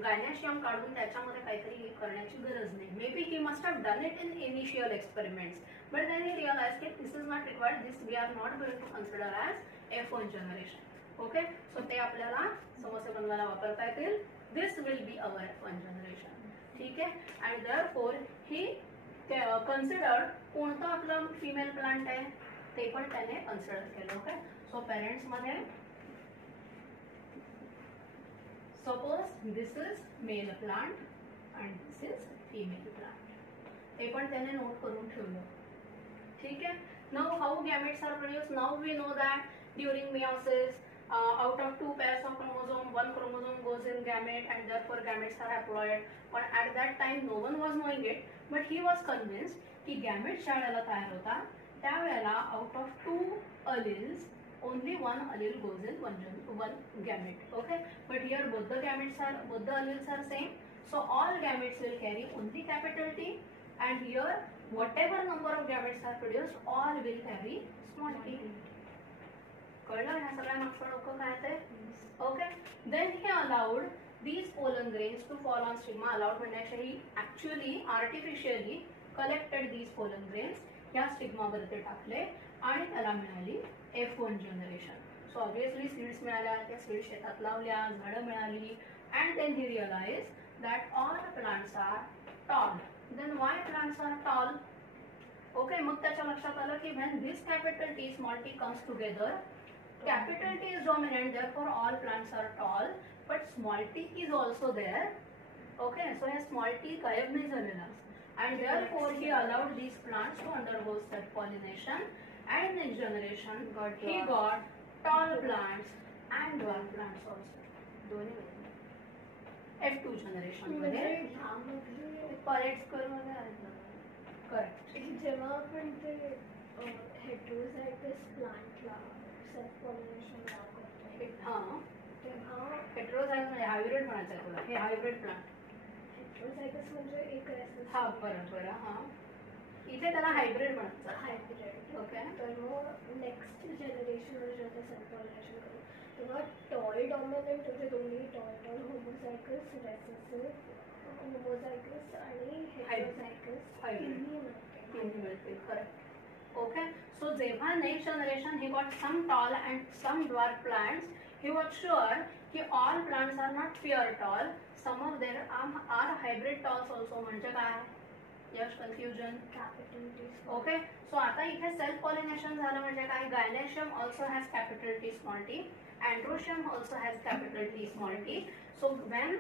gynoecium काढून त्याच्यामध्ये काहीतरी करण्याची गरज नाही. May be he must have done it in initial experiments, but then he realise की this is not required, this we are not going to consider as F1 generation. Okay, so ते आपल्याला समस्या बनवायला वापरता येतील. This will be our F1 generation. ठीक आहे, आणि देअरफोर ही कन्सिडर्ड कोणतं आपलं फिमेल प्लांट आहे ते पण त्याने कन्सिडर केलं. ओके, सो पेरेंट्समध्ये suppose this is male plant and this is female plant, ते पण त्याने नोट करून ठेवलं. ठीक आहे. Now how gametes are produce, now we know that during meiosis out of 2 pairs of chromosome, 1 chromosome goes in gamete and therefore gametes are haploid. But at that time no one was knowing it, but he was convinced की gametes ज्या वेळेला तयार होतात त्यावेळेला out of 2 alleles only 1 allele goes in one gamete. Okay, but here both the alleles are same, so all gametes will carry only capital T, and here whatever number of gametes are produced, all will carry small t. कळलं ह्या सगळ्या मागचं डोकं काय ते. Okay, then he allowed these pollen grains to fall on stigma. allowed म्हणजे he actually artificially collected these pollen grains या stigma वरती टाकले आणि त्याला मिळाली F1 generation. So obviously seeds मिळाल्या, त्या सीड्स शेतात लावल्या, झाडं मिळाली, and then he realise that all plants are tall. Then why plants are tall? Okay, मग त्याच्या लक्षात आलं की when this capital T small t comes together, capital T is dominant, therefore all plants are tall, but small t is also there. Okay, so here small t गायब नाही झालेला, and therefore he allowed these plants to undergo self pollination, and in next generation he got tall plants and dwarf plants also. दोन्ही F2 generation मध्ये parade square मध्ये आहेत ना. Correct. जेव्हा आपण ते हेटेरोझायगस प्लांटला सेल्फ पॉलिनेशन करतो, हां, तेव्हा हेटेरोझायगस म्हणजे हायब्रिड म्हणायचं आहे तुला. हे हायब्रिड प्लांट. हेटेरोझायगस म्हणजे एक हा, बरं. हां, इथे त्याला हायब्रिड म्हणतात. हायब्रिड. ओके, तर मग नेक्स्ट जनरेशनवर जेव्हा ते सेल्फ पॉलिनेशन करू तेव्हा टॉल डॉमिनंट म्हणजे दोन्ही टॉल होमोझायगस, रेसेसिव्ह होमोझायगस आणि हेटेरोझायगस हिंदी मिळतील. करेक्ट. ओके, सो जेव्हा next generation he got some tall and some dwarf plants, he was sure की all plants are not pure tall, some of their are hybrid talls also. म्हणजे काय? यश confusion. Okay, so आता इथे self pollination झालं म्हणजे काय? Gynoecium also has capital T small T, androecium also has capital T small T. So when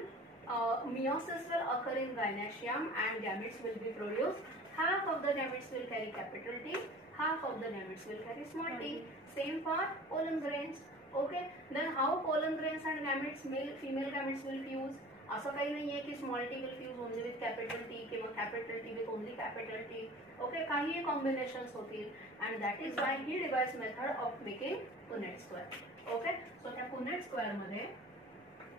meiosis will occur in gynecium and gametes will be produced, half of the gametes will carry capital T, half of the gametes will carry small t. Same for pollen grains. Okay, then how pollen grains and gametes, male female gametes will fuse? असं काही नाहीये की small T will fuse only with capital T किंवा capital T with only capital T. Okay, काहीही combinations होतील, and that is why he devise method of making Punnett square. Okay, so त्या Punnett square मध्ये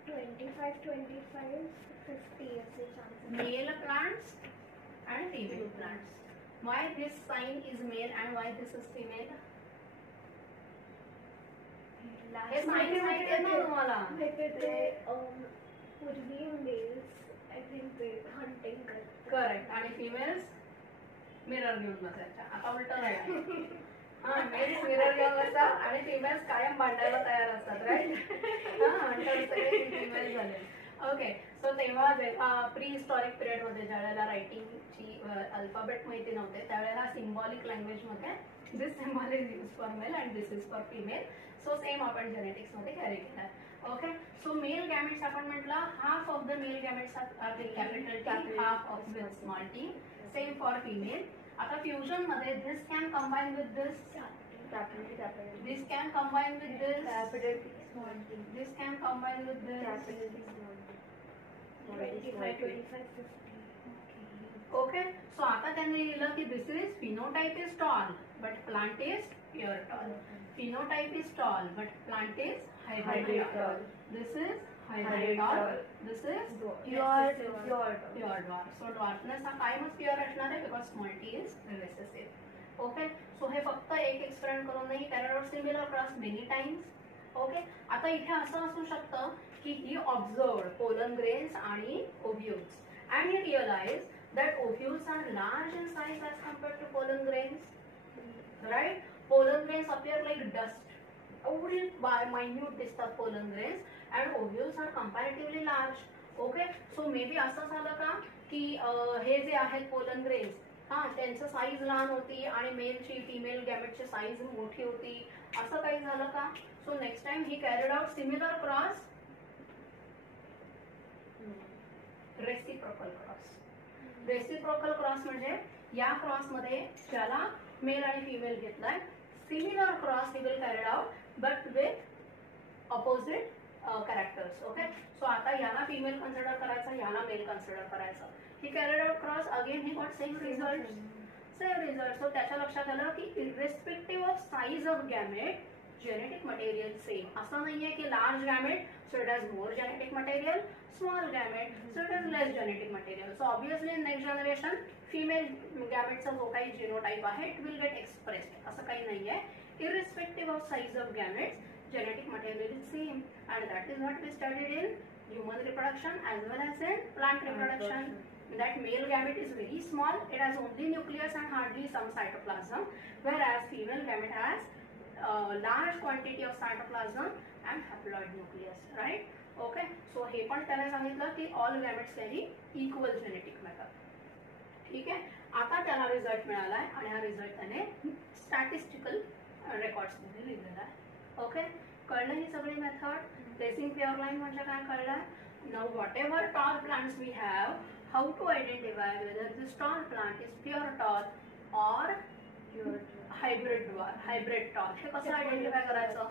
25, 50 असे chances. Male plants and female plants. Why this sign is male and why this is female? हे माहिती आहे ना तुम्हाला? पूर्वी mails I think ते हंटिंग करतात. करेक्ट. आणि फिमेल्स मिरर घेऊन बसायच्या. आता उलट राहील. हा, मेल्स मिरर घेऊन बसतात आणि फिमेल्स कायम भांडायला तयार असतात. राईट. हा, हंटर सगळे फिमेल झाले. ओके, सो तेव्हा प्री हिस्टॉरिक पिरियड मध्ये ज्यावेळेला रायटिंगची अल्फाबेट माहिती नव्हते त्यावेळेला सिम्बॉलिक लँग्वेज मध्ये this symbol is use for male and this is for female. So same आपण जेनेटिक्स मध्ये कॅरी केलं. ओके, सो मेल गॅमेट्स आपण म्हटलं half of the male gametes are with capital T, half of with small T. Same for female. आता fusion मध्ये this can combine with this, this can combine with this, capital T small t, this can combine with this, capital T small t, 25, 50. Okay. So आता त्यांनी लिहिलं की this is phenotype is tall but plant is pure tall. Phenotype is tall but plant is hybrid tall. This is hybrid tall. This is pure pure dwarf. So dwarfness हा कायमच प्युअर असणार आहे because small T is recessive. Okay. So हे फक्त एक experiment करून नाही, carried out similar cross many times. Okay. आता इथे असं असू शकतं की ही ऑब्झर्व पोलन ग्रेन्स आणि ovules and he realise that ovules are large in size as compared to pollen grains, right? Pollen grains appear like dust. Only minute distant pollen grains and ovules are comparatively large. Okay, so maybe असं झालं का की हे जे आहेत pollen grains हा त्यांचं size लहान होती आणि मेलची फिमेल गॅमेटची साईज मोठी होती, असं काही झालं का? So next time he carried out similar cross, reciprocal cross. Reciprocal cross म्हणजे या क्रॉस मध्ये ज्याला मेल आणि फिमेल घेतलाय, similar cross he will carried out but with opposite characters. Okay. So आता याला फिमेल कन्सिडर करायचं, याला मेल कन्सिडर करायचं. He carried out cross again he got same result. So त्याच्या लक्षात आलं की irrespective of size of gamete genetic material same. असं नाहीये की large gamete so it has more genetic material, small gamete so it has less genetic material. So obviously in next generation female gameteचा जो काही genotype आहे it will get expressed. असं काही नाहीये. Irrespective of size of gametes, genetic material is same and that is what we studied in human reproduction as well as in plant reproduction. That male gamete is very small, it has only nucleus and hardly some cytoplasm, whereas female gamete has large quantity of cytoplasm and haploid nucleus, right? Okay. So हे पण त्याने सांगितलं की all gametes carry equal genetic matter. ठीक आहे. आता त्याला result मिळालाय आणि हा रिझल्ट त्याने स्टॅटिस्टिकल रेकॉर्ड्स मध्ये लिहिलेला आहे. ओके. कळलं ही सगळी मेथड. प्लेसिंग प्युअर लाईन म्हणजे काय कळलं. Now whatever tall plants we have, how to identify whether this tall plant is pure tall or hybrid tall. हे कसं आयडेंटिफाय करायचं.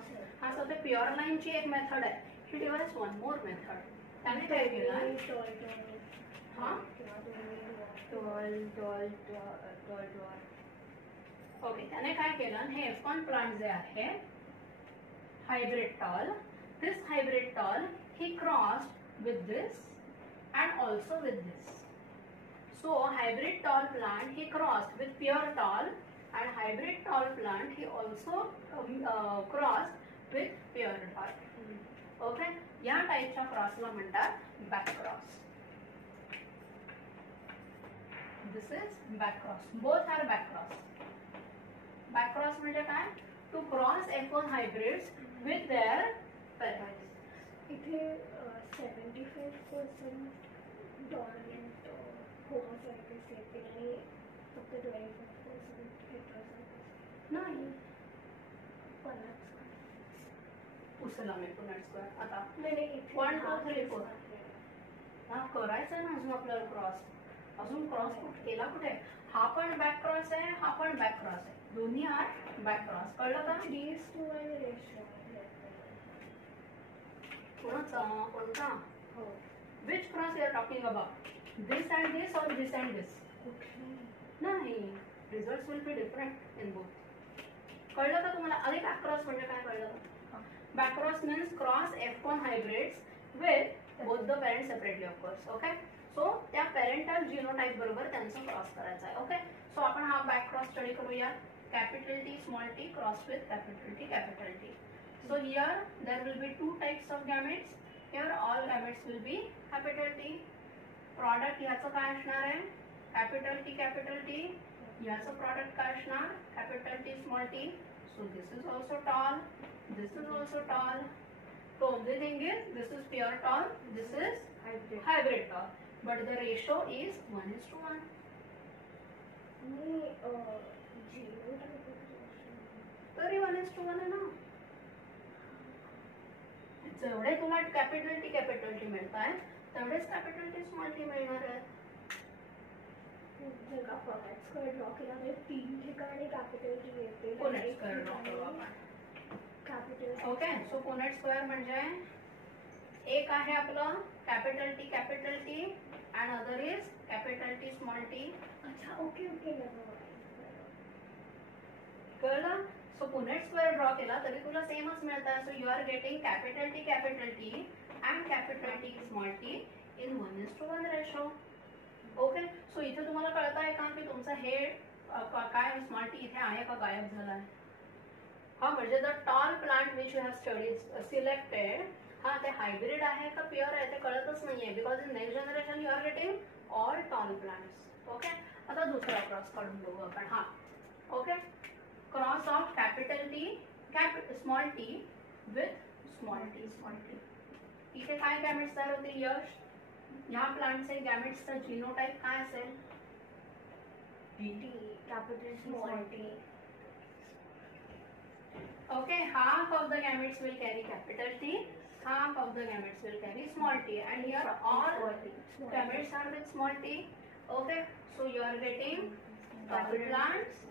हा सध्या प्युअर लाईनची एक मेथड आहे. He devised one more method. त्याने काय केलं. हा ओके. त्याने काय केलं, हे F1 प्लांट जे आहे hybrid tall, this hybrid tall he crossed with this and also with this. So hybrid tall plant he crossed with pure tall and hybrid tall plant he also crossed with pure tall. Okay. या टाईपच्या क्रॉसला म्हणतात back cross. This is back cross. Both are back cross. Back cross म्हणजे काय, to cross F1 hybrids with their parents. इथे 75% dominant homozygous येते आणि फक्त 25% हेटेरोझायगस. नाही उचला मी पुन्हा स्क्वेअर. आता 1 2 3 4 हा करायचा ना अजून आपल्याला क्रॉस. अजून क्रॉस केला कुठे. हा पण बॅक क्रॉस आहे, हा पण बॅक क्रॉस आहे, दोन्ही आर बॅक क्रॉस. कळलं का. 3:1 रेशो कोणता. Which cross you are talking about. This and this or this and this. नाही, result will be different in both. कळलं का तुम्हाला. अरे बॅक क्रॉस म्हणजे काय कळलं. Back cross means cross F1 hybrids with both the parents separately of course. Okay. So त्या parental genotype बरोबर त्यांचं क्रॉस करायचं आहे. ओके. सो आपण हा बॅक क्रॉस स्टडी करूया. Capital T small T cross with capital T. So here there will be two types of gametes. Here all gametes will be capital T. Product याचं काय असणार आहे capital T. याचं product काय असणार capital T small t. So this is also tall. This is also tall. The only thing is this is pure tall, this is hybrid tall. But the ratio is 1:1. तरी 1:1 आहे ना. जेवढे तुला capital T मिळत आहे तेवढेच capital T small T मिळणार आहे. जर का फॉरमॅट स्क्वेअर ड्रॉ केला तर 3 ठिकाणी कॅपिटल टी येते. पुनेट स्क्वेअर ड्रॉ करू आपण. Capital. Okay. So Punnett square म्हणजे एक आहे आपलं capital T and other is capital T small t. अच्छा ओके ओके कळलं? सो पुनेट स्क्वेअर ड्रॉ केला तरी तुला सेमच मिळतं. So you are getting capital T and capital T small T in 1:1 ratio. Okay, so इथे तुम्हाला कळत आहे का की तुमचं हे काय स्मॉल टी इथे आहे का गायब झाला आहे? हा म्हणजे the tall plant which you have studies selected, हा ते हायब्रिड आहे का प्युअर आहे ते कळतच नाहीये, because in next generation you are getting all tall plants. Okay, आता दुसरा क्रॉस काढून बघू आपण. हा okay, cross of capital T small T with small T. इथे काय गॅमेट्स तयार होतील यश? ह्या प्लांटचे गॅमेट्सचा जिनोटाइप काय असेल? T capital small T. Okay, half of the gametes will carry capital T, half of the gametes will carry small t, and here all gametes are with small t. Okay, so you are getting double plants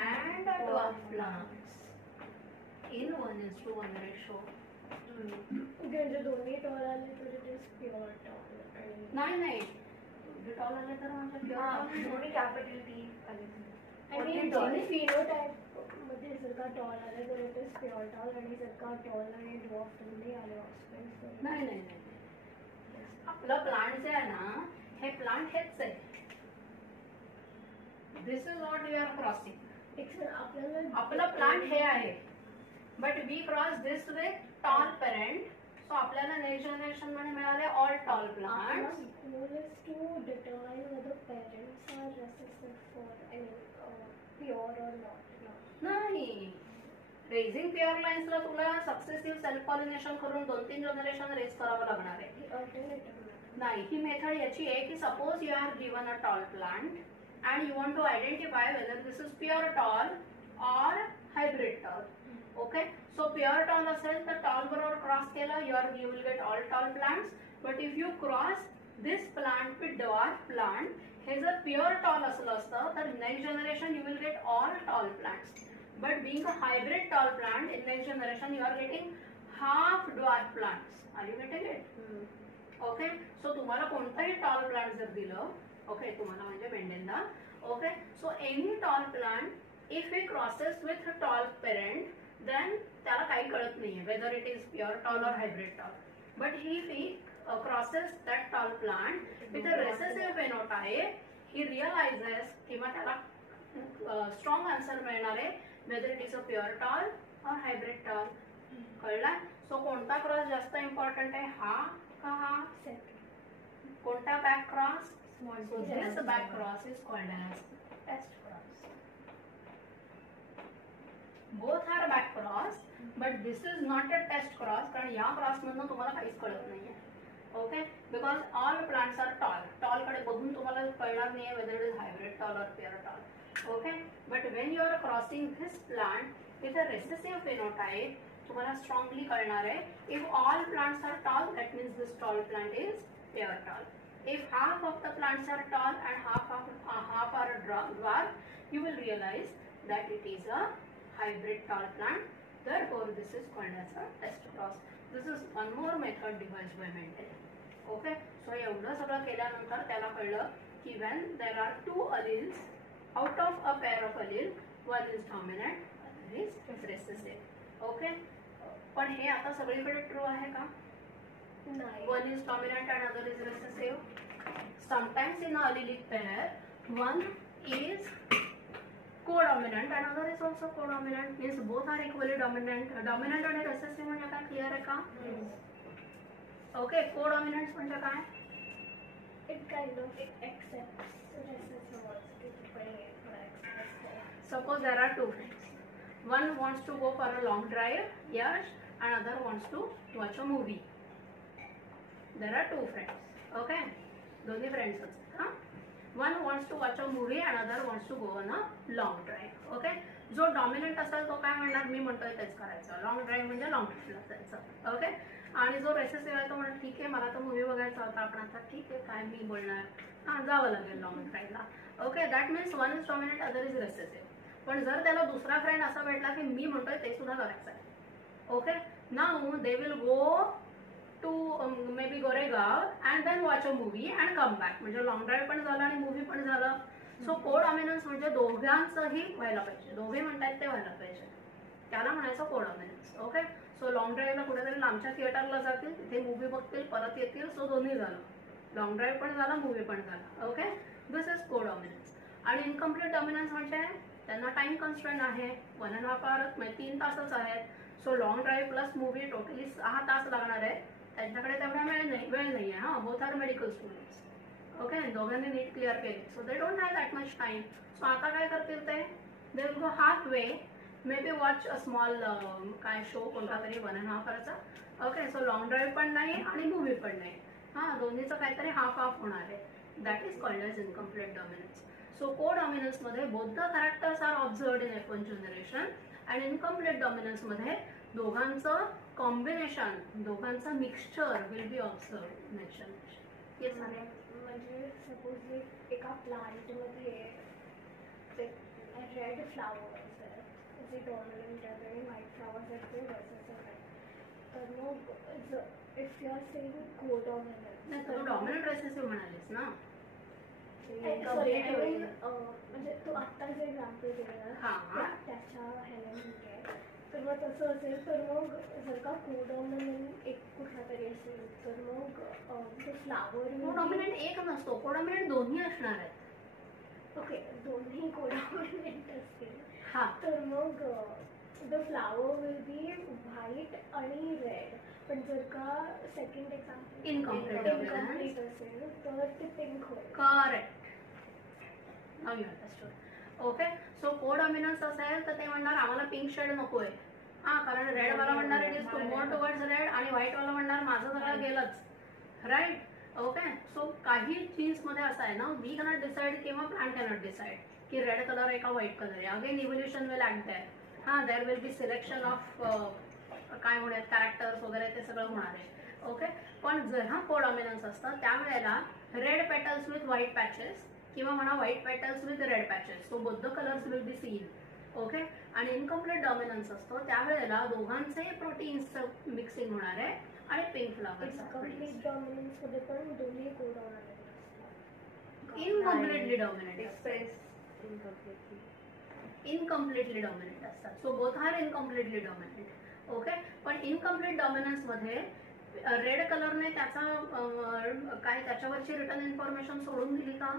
and dwarf plants in 1:1 ratio. म्हणजे दोन्ही tall आले तर it is pure tall. नाही tall आले तर म्हणजे pure दोन्ही capital T आले. आणि फिनोटाइप मध्ये जर का टॉल आले तर इट इज प्युअर टॉल, आणि जर का टॉल आणि ड्वॉर्फ दोन्ही आले ऑफस्प्रिंग नाही. आपलं प्लांट जे आहे ना, हे प्लांट हेच आहे. This is not you are crossing. आपलं प्लांट हे आहे, but we cross this with tall parent. So आपल्याला नेक्स्ट जनरेशन मध्ये मिळाले all tall plants. goal is to determine whether parents are recessive for pure or not. नाही, raising pure लाईन्सला तुला successive self pollination करून 2-3 generation raise करावं लागणार आहे. नाही, ही मेथड याची आहे की suppose you are given a tall plant and you want to identify whether this is pure tall or hybrid tall. Okay, so pure tall असेल तर टॉल बरोबर क्रॉस केलं you will get all tall plants. But if you cross this plant with dwarf plant, हे जर pure tall असलं असतं तर next generation you will get all tall plants. But being a hybrid tall plant, in next generation you are getting half dwarf plants. Are you getting it? Okay. So तुम्हाला कोणताही tall plant जर दिलं, okay, तुम्हाला म्हणजे भेंडेंना, okay. So any tall plant, if he crosses with a tall parent, then त्याला काही कळत नाहीये whether it is pure tall or hybrid tall. But if he crosses that tall plant with a recessive phenotype, he realizes किंवा त्याला strong answer मिळणार आहे whether it is a pure tall or hybrid tall. कळला? So कोणता cross जास्त important आहे, हा का हा? कोणता back cross? So this back cross is called as test cross. Both are back cross, but this is not a test cross कारण या क्रॉस मधून तुम्हाला काहीच कळत नाहीये. Okay, because all plants are tall. Tall कडे बघून तुम्हाला कळणार नाहीये whether it is hybrid tall or pure tall. Okay, but when you are crossing this plant with a recessive phenotype, तुम्हाला strongly कळणार आहे. If all plants are tall, that means this tall plant is pure tall. If half of the plants are tall and half are dwarf, you will realize that it is a hybrid tall plant. Therefore, this is called as a test cross. This is one more method devised by Mendel. Okay, so एवढं सगळं केल्यानंतर त्याला कळलं की when there are two alleles out of a pair of allele, one is dominant, other is recessive. Okay, पण हे आता सगळीकडे ट्रू आहे का? नाही. One is dominant and other is recessive. Sometimes in a allelic pair, one is co-dominant and other is also co-dominant. Means both are equally dominant. Dominant आणि recessive म्हणजे काय, क्लिअर आहे का? Okay, co-dominant म्हणजे काय? It kind of accepts recessive also. Suppose there are two friends. One wants to go for a long drive, Yash, and other wants to watch a movie. There are two friends. Okay, दोन्ही friends आहेत. Huh? One wants to watch a movie and other wants to go on a long drive. Okay, जो dominant असेल तो काय म्हणणार, मी म्हणतोय तेच करायचं. Long drive म्हणजे long drive जायचं. Okay, आणि जो recessive आहे तो म्हणणार ठीक आहे मला तर मूवी बघायचा होता, आपण आता ठीक आहे काय मी बोलणार, हां जावं लागेल लॉंग ड्राईव्हला. Okay, that means one is dominant other is recessive. पण जर त्याला दुसरा फ्रेंड असा भेटला की मी म्हणतोय ते सुद्धा करायचं आहे, okay, now they will go to maybe Goregaon and then watch a movie and come back. म्हणजे लॉंग ड्राईव्ह पण झालं आणि मूवी पण झालं. सो कोडॉमिनन्स म्हणजे दोघांचंही व्हायला पाहिजे, दोघे म्हणतात ते व्हायला पाहिजे, त्याला म्हणायचं कोडॉमिनन्स. ओके. सो लॉंग ड्राईव्हला कुठेतरी लांबच्या थिएटरला जातील, तिथे मूवी बघतील, परत येतील, सो दोन्ही झालं, लॉंग ड्राईव्ह पण झाला, मूवी पण झाला. ओके. This is codominance. आणि इनकम्प्लीट डॉमिनन्स म्हणजे त्यांना टाइम कन्स्ट्रेंट आहे, 1.5 hours म्हणजे 3 तासच आहेत. So long drive plus movie totally 6 तास लागणार आहे. त्यांच्याकडे तेवढा वेळ नाही आहे. हां, both are medical students. Okay. दोघांनी नीट क्लिअर केले. So they don't have that much time. So आता काय करतील ते, they will go half way, maybe watch a small काय शो कोणता तरी 1.5 hourचा. ओके. सो लॉंग ड्राईव्ह पण नाही आणि मूवी पण नाही. हां, दोन्हीचं काहीतरी हाफ होणार आहे. That is called as incomplete dominance. So codominance मध्ये both the characters are observed in F1 generation आणि इनकम्प्लीट डॉमिनन्स मध्ये दोघांचं कॉम्बिनेशन, दोघांचं mixture will be observed next generation. Yes. म्हणजे सपोजली एका प्लांटमध्ये ते रेड फ्लावर्स आहेत, जे डॉमिनंट आहेत आणि व्हाईट फ्लावर्स आहेत ते रेसेसिव्ह आहेत. तर मग इफ यू आर सेइंग कोडॉमिनन्स, नाही, तू डॉमिनंट रेसेसिव्ह म्हणालीस ना. म्हणजे तू आत्ता जे एक्झाम्पल दिलं हां. त्याच्या ह्याला ठीक आहे. तर मग तसं असेल तर मग जर का कोडॉमिनंट एक कुठला तरी असेल तर मग तो फ्लावर कोडॉमिनंट एक नसतो, कोडॉमिनंट दोन्ही असणार आहेत. ओके, दोन्ही कोडॉमिनंट असतील. हां. तर मग the flower will be white आणि रेड. पण जर का सेकंड एक्झाम्पल इनकम्प्लीट असेल तर ते पिंक होईल. Correct. Now you understood. Okay. So codominance असेल तर ते म्हणणार आम्हाला पिंक शेड नकोय. हां, कारण रेडवाला म्हणणार it is too more towards red आणि व्हाईटवाला म्हणणार माझं सगळं गेलंच. राईट. ओके. सो काही जीन्समध्ये असं आहे ना, वी कॅनॉट डिसाईड किंवा प्लांट कॅनॉट डिसाईड की रेड कलर आहे का व्हाईट कलर आहे. Again evolution will at there. हां, there will be selection of काय म्हणूयात कॅरेक्टर्स वगैरे ते सगळं होणार आहे. ओके. पण जेव्हा कोडॉमिनन्स असतं त्यावेळेला red petals with white patches किंवा म्हणा white petals with red patches, so both the colours will be seen. Okay. आणि इनकम्प्लीट डॉमिनन्स असतो त्यावेळेला दोघांचे प्रोटीन्सचं मिक्सिंग होणार आहे आणि पिंक फ्लावर्स. कम्प्लीट डॉमिनन्स मध्ये पण दोन्ही codominant incompletely dominant express incompletely dominant असतात. So both are incompletely dominant. Okay. पण इनकम्प्लीट डॉमिनन्स मध्ये रेड कलरने त्याचा काय त्याच्यावरची रिटर्न इन्फॉर्मेशन सोडून दिली का,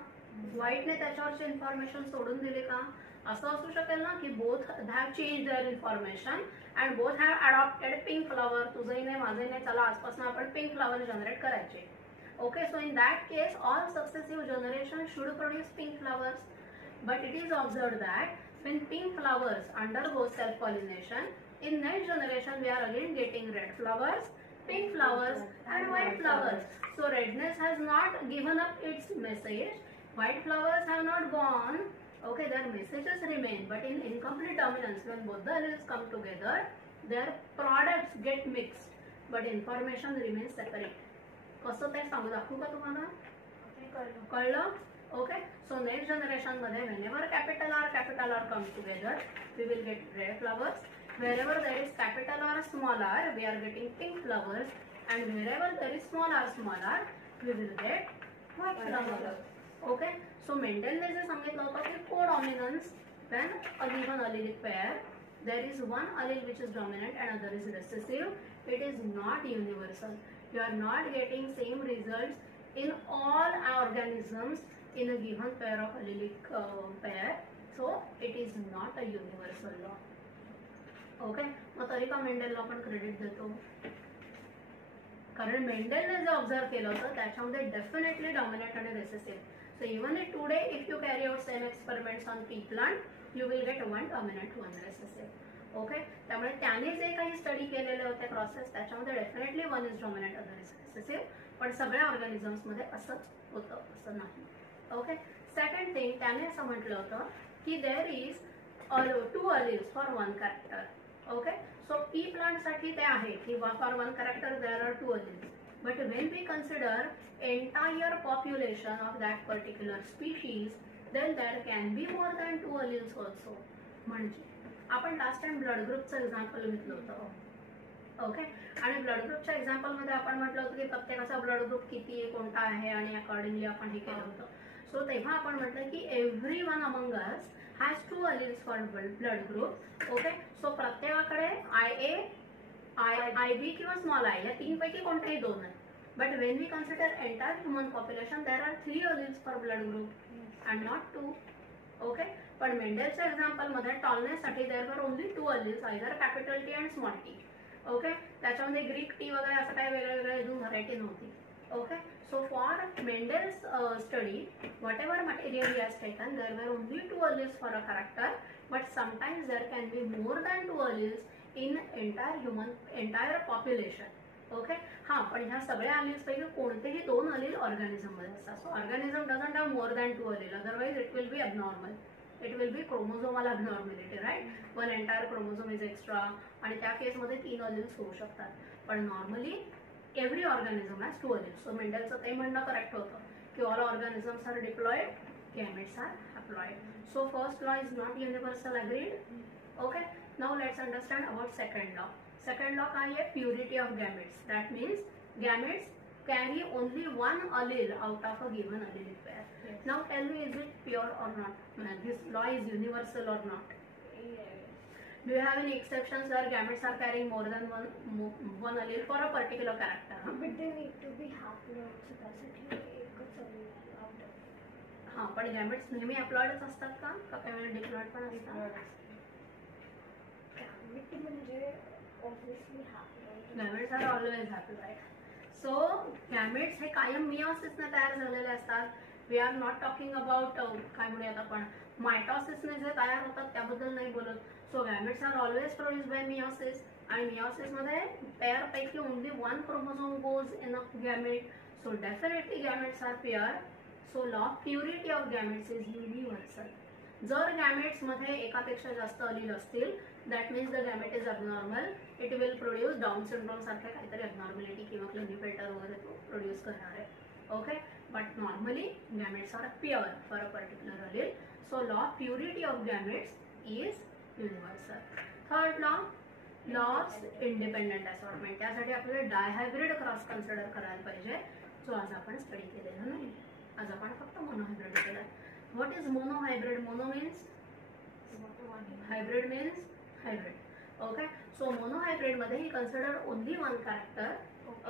व्हाईटने त्याच्यावरची इन्फॉर्मेशन सोडून दिली का. असं असू शकेल ना की both have change their information and both have adopted pink flower. तुझंही नाही माझंही नाही, चला आजपासून आपण पिंक फ्लॉवर जनरेट करायचे. Okay, so in that case all successive generations should produce pink flowers, but it is observed that when pink flowers undergo self pollination, in next generation we are again getting red flowers, pink flowers and white flowers. So redness has not given up its message, white flowers have not gone. Okay, their messages remain, but in incomplete dominance when both the alleles come together their products get mixed but information remains separate. कसं ते सांगू दाखवू का तुम्हाला, कळलं. Okay. So next generation मध्ये whenever capital R come together we will get red flowers. wherever there is capital R small r we are getting pink flowers and wherever there is small r we will get white flowers. Okay. So मेंडेलने जे सांगितलं होतं की कोडॉमिनन्स when a given allelic pair there is one allele which is dominant and other is recessive, it is not universal. You are not getting same results in all organisms in a given pair of allelic pair, so it is not a universal law. Okay. मग तरी का मेंडेलला आपण credit देतो, कारण मेंडेलने जे observe केलं होतं त्याच्यामध्ये डेफिनेटली डॉमिनेट आणि recessive. So even it today if you carry out same experiments on pea plant you will get one dominate one recessive. Okay. त्यामुळे त्याने जे काही स्टडी केलेले होते प्रोसेस त्याच्यामध्ये definitely one is dominate other is recessive, पण सगळ्या ऑर्गॅनिझम्समध्ये असंच होतं असं नाही. ओके. सेकंड थिंग त्याने असं म्हटलं होतं की there is 2 alleles for 1 character. Okay. So pea प्लांटसाठी ते आहे की for 1 character there are 2 alleles, but when we consider entire population of that particular species then there can be more than 2 alleles also. म्हणजे आपण last time blood ग्रुपचं example घेतलं होतं. Okay. आणि ब्लड ग्रुपच्या एक्झाम्पलमध्ये आपण म्हटलं होतं की प्रत्येकाचा ब्लड ग्रुप किती आहे, कोणता आहे, आणि अकॉर्डिंगली आपण हे केलं होतं. सो तेव्हा आपण म्हटलं की every one among us has 2 alleles for blood group. Okay. So प्रत्येकाकडे IA, IB किंवा स्मॉल आय या 3 पैकी कोणतेही 2 आहेत. But when we consider entire human population there are 3 alleles for blood group and not 2. Okay. पण मेंडेलच्या एक्झाम्पलमध्ये टॉलनेससाठी there were only 2 alleles, either capital T and small T. Okay. त्याच्यामध्ये ग्रीक टी वगैरे असं काही वेगळ्या वेगळ्या अजून व्हरायटी नव्हती. Okay. So for Mendel's study, what ever material he has taken, there were only 2 alleles for a character, but sometimes there can be more than 2 alleles in entire population. Okay. हां, पण ह्या सगळ्या alleles पैकी कोणतेही 2 allele organism मध्ये असतात. So organism doesn't have more than 2 allele, otherwise it will be abnormal. It will be chromosomal abnormality, right? One entire chromosome is extra, आणि त्या केसमध्ये 3 alleles होऊ शकतात. पण normally every organism has 2 alleles. So मेंडेलचं ते म्हणणं करेक्ट होतं की all organisms are diploid, gametes are haploid. So first law is not universal agreed. Okay. Now let's understand about second law. Second law काय आहे? Purity of gametes. That means gametes carry only one allele out of a given allelic pair. Yes. Now tell me, is it pure or not? This law is universal or not? Yes. Do you have any exceptions where gametes are carrying more than one allele for a particular character? Huh? But they need to be haploid, so त्यासाठी एकच allele out of. हां, पण gametes नेहमी हॅप्लॉइडच असतात का काही वेळेला diploid पण असतात? Gamete म्हणजे obviously haploid. Gametes are always haploid. So gametes हे कायम मिओसिसने तयार झालेले असतात. We are not talking about काय म्हणूयात आपण मायटॉसिसने जे तयार होतात त्याबद्दल नाही बोलत. So gametes are always produce by meiosis, आणि मिओसिसमध्ये पेअर पैकी only 1 chromosome goes in a gamete. So definitely gametes are pure. So law of purity of gametes is universal. जर गॅमेट्समध्ये एकापेक्षा जास्त अलील असतील, that means the gamete is abnormal. It will produce Down syndrome सारख्या काहीतरी abnormality किंवा क्लिनिफिल्टर वगैरे तो प्रोड्यूस करणार आहे. Okay. But normally gametes are pure for a particular allele. So law of purity of gametes is universal. Third law, law of independent assortment. त्यासाठी आपल्याला डायहायब्रिड cross consider करायला पाहिजे, जो आज आपण स्टडी केलेला नाही. आज आपण फक्त मोनोहायब्रिड केलं. What is monohybrid? Mono means hybrid means hybrid. Okay. So monohybrid मध्ये he considered only one character.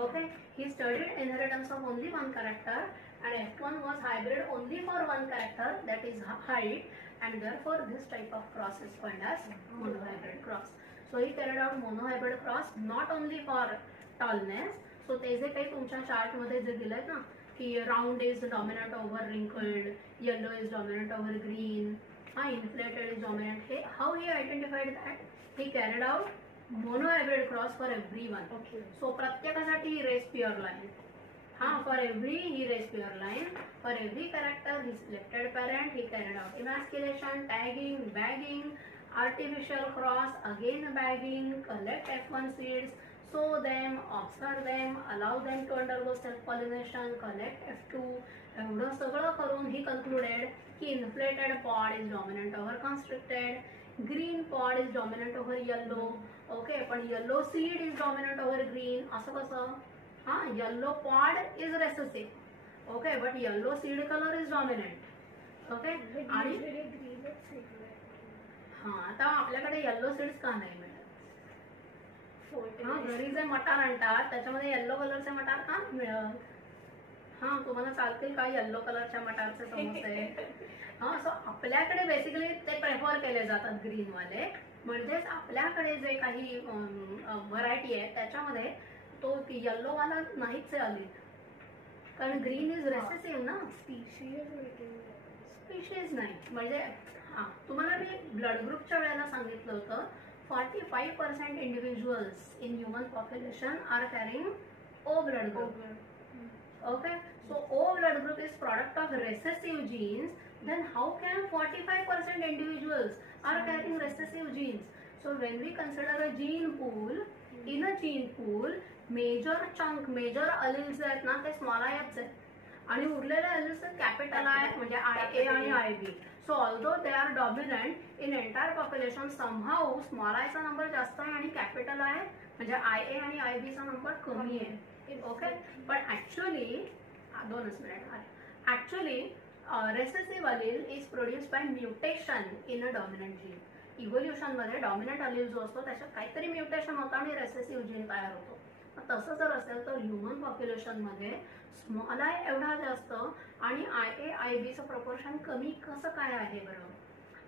Okay. He studied inheritance of only one character, and F1 was hybrid only for one character, that is height, and therefore this type of cross is called as monohybrid cross. So he carried out monohybrid cross not only for tallness. So ते जे काही तुमच्या chart मध्ये जे दिलंय ना की round is dominant over wrinkled, yellow is dominant over green, inflated is dominant. हे how he identified that? He carried out monohybrid cross for every one. So प्रत्येकासाठी ही रेस प्युअर लाईन. हां, for every he race pure line. For every character he selected parent. He carried out emasculation, tagging, bagging, artificial cross, again bagging, collect F1 seeds, sow them, observe them, allow them to undergo self-pollination, collect F2. एवढं सगळं करून ही concluded की inflated pod is dominant over constricted, green pod is dominant over yellow. Okay. पण yellow seed is dominant over green. असं कसं? हां, yellow pod is recessive. Okay. but yellow seed color is dominant. Okay. आणि हां, आता आपल्याकडे yellow seeds का नाही मिळत? हां, घरी जे मटार आणतात त्याच्यामध्ये येल्लो कलरचे मटार का मिळत? हां, तुम्हाला चालतील का येल्लो कलरच्या मटारचे समोसे? हां, सो आपल्याकडे बेसिकली ते प्रेफर केले जातात ग्रीनवाले. म्हणजेच आपल्याकडे जे काही व्हरायटी आहे त्याच्यामध्ये तो येल्लोवाला नाहीच आली, कारण ग्रीन इज रेसेसिव्ह ना. स्पीशीज नाही. म्हणजे हां, तुम्हाला मी ब्लड ग्रुपच्या वेळेला सांगितलं होतं 45% individuals in human population are carrying O blood group. Okay. So O blood group is product of recessive genes. Then how can 45% individuals are carrying recessive genes? So when we consider a gene pool, in a gene pool, major chunk, major alleles आहेत ना ते small आयच आहेत, आणि उरलेले alleles capital I म्हणजे IA आणि IB. So although they are dominant in entire population, somehow small आयचा number जास्त आहे आणि कॅपिटल आय म्हणजे IA आणि IBचा नंबर कमी आहे. ओके, पण actually 2 minute actually recessive Aleel is produced by mutation in a dominant gene. Evolution मध्ये डॉमिनंट अलील जो असतो त्याच्यात काहीतरी म्युटेशन होतं आणि रेसेसिव्ह जीन तयार होतो. तसं जर असेल तर ह्युमन पॉप्युलेशन मध्ये स्मॉल आय एवढा जास्त आणि IA IBचं प्रपोर्शन कमी कसं काय आहे बरं?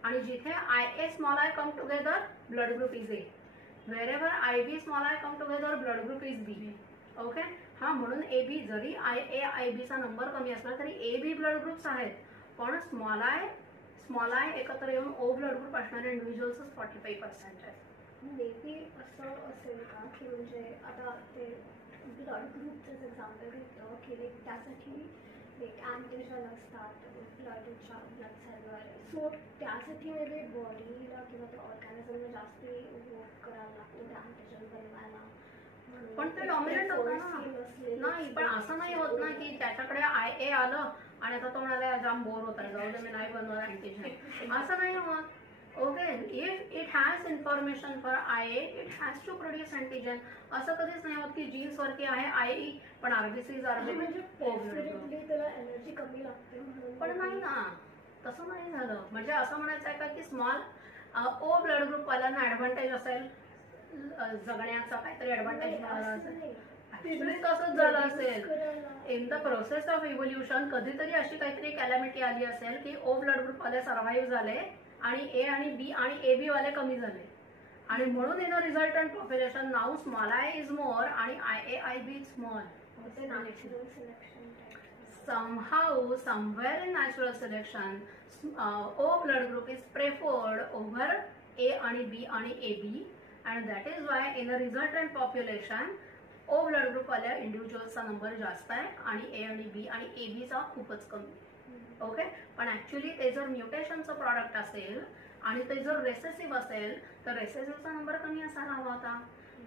आणि जिथे IA small I come together blood group is A, wherever IB small I come together blood group is B. Okay, हा म्हणून AB जरी IA IBचा नंबर कमी असला तरी AB ब्लड ग्रुप्स आहेत, पण स्मॉल आय एकत्र येऊन O ब्लड ग्रुप असणारे इंडिव्हिज्युअल्सच 45% आहेत. मे बी असं असेल का की म्हणजे आता ते ब्लड ग्रुपचं एक्झाम्पल घेतलं की त्यासाठी एक अँटीजन असतात ब्लडच्या ब्लड सेलवर, सो त्यासाठी मे बी बॉडीला किंवा त्या ऑर्गॅनिझमला जास्त वर्क करायला लागतो त्या अँटीजन बनवायला. पण ते डॉमिनंट होतं ना. नाही, पण असं नाही होत ना की त्याच्याकडे IA आलं आणि आता तो म्हणाला जाम बोर होत आहे, जाऊ दे मी नाही बनवणार अँटीजन, असं नाही होत. Okay, if it has information for IA it has to produce antigen. असं कधीच नाही होत की जीन्स वरती आहे IE पण RBCs म्हणजे त्याला एनर्जी कमी लागते म्हणून. पण नाही ना, तसं नाही झालं. म्हणजे असं म्हणायचं आहे का की स्मॉल O ब्लड ग्रुप वाल्यांना ऍडव्हान्टेज असेल जगण्याचा, काहीतरी ऍडव्हान्टेज मिळाला असेल. ऍक्च्युअली तसंच झालं असेल. In the process of evolution कधीतरी अशी काहीतरी कॅलॅमिटी आली असेल की O ब्लड ग्रुप वाले सर्व्हाइव्ह झाले आणि A आणि B आणि AB वाले कमी झाले आणि म्हणून in a resultant population now small I is more आणि IA IB is small. Natural selection somehow somewhere in natural selection O blood group is preferred over A आणि B आणि AB and that is why in a resultant population O blood group वाल्या इंडिव्हिज्युअल्सचा number जास्त आहे आणि A आणि B आणि AB चा खूपच कमी. ओके, पण ऍक्च्युअली ते जर म्युटेशनचं प्रॉडक्ट असेल आणि ते जर रेसेसिव्ह असेल तर रेसेसिव्हचा नंबर कमी असायला हवा होता.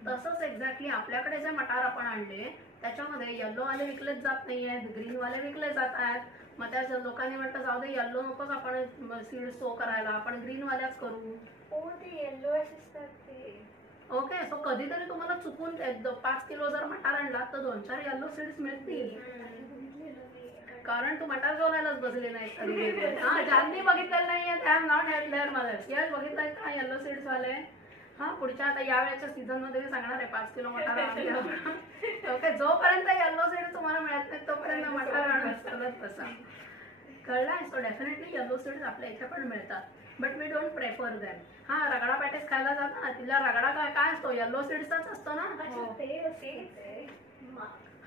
तसंच एक्झॅक्टली आपल्याकडे जे मटार आपण आणले त्याच्यामध्ये येल्लोवाले विकलेच जात नाही आहेत, ग्रीनवाले विकले जात आहेत. मग त्या लोकांनी म्हटलं जाऊ दे येल्लो नकोच आपण सीड स्टो करायला, आपण ग्रीनवाल्याच करू. ते येल्लो असतात ते. ओके, सो कधीतरी तुम्हाला चुकून 5 किलो जर मटार आणला तर 2-4 येल्लो सीड्स मिळतील, कारण तू मटार जोलायलाच बसले नाही कधी. हा, ज्यांनी बघितलेलं नाहीये त्या not have their mothers. Yes, बघितलंय का येल्लो सीड्स वाले? हा, पुढच्या आता यावेळेच्या सीझन मध्ये मी सांगणार आहे 5 किलो मटार आणले. ओके, जोपर्यंत येल्लो सीड्स तुम्हाला मिळत नाही तोपर्यंत मटार आणून चालत बसा. कळलंय? सो डेफिनेटली येल्लो सीड्स आपल्या इथे पण मिळतात, but we don't prefer them. हा, रगडा पॅटीस खायला जात ना, तिला रगडा काय असतो? येल्लो सीड्सचाच असतो ना.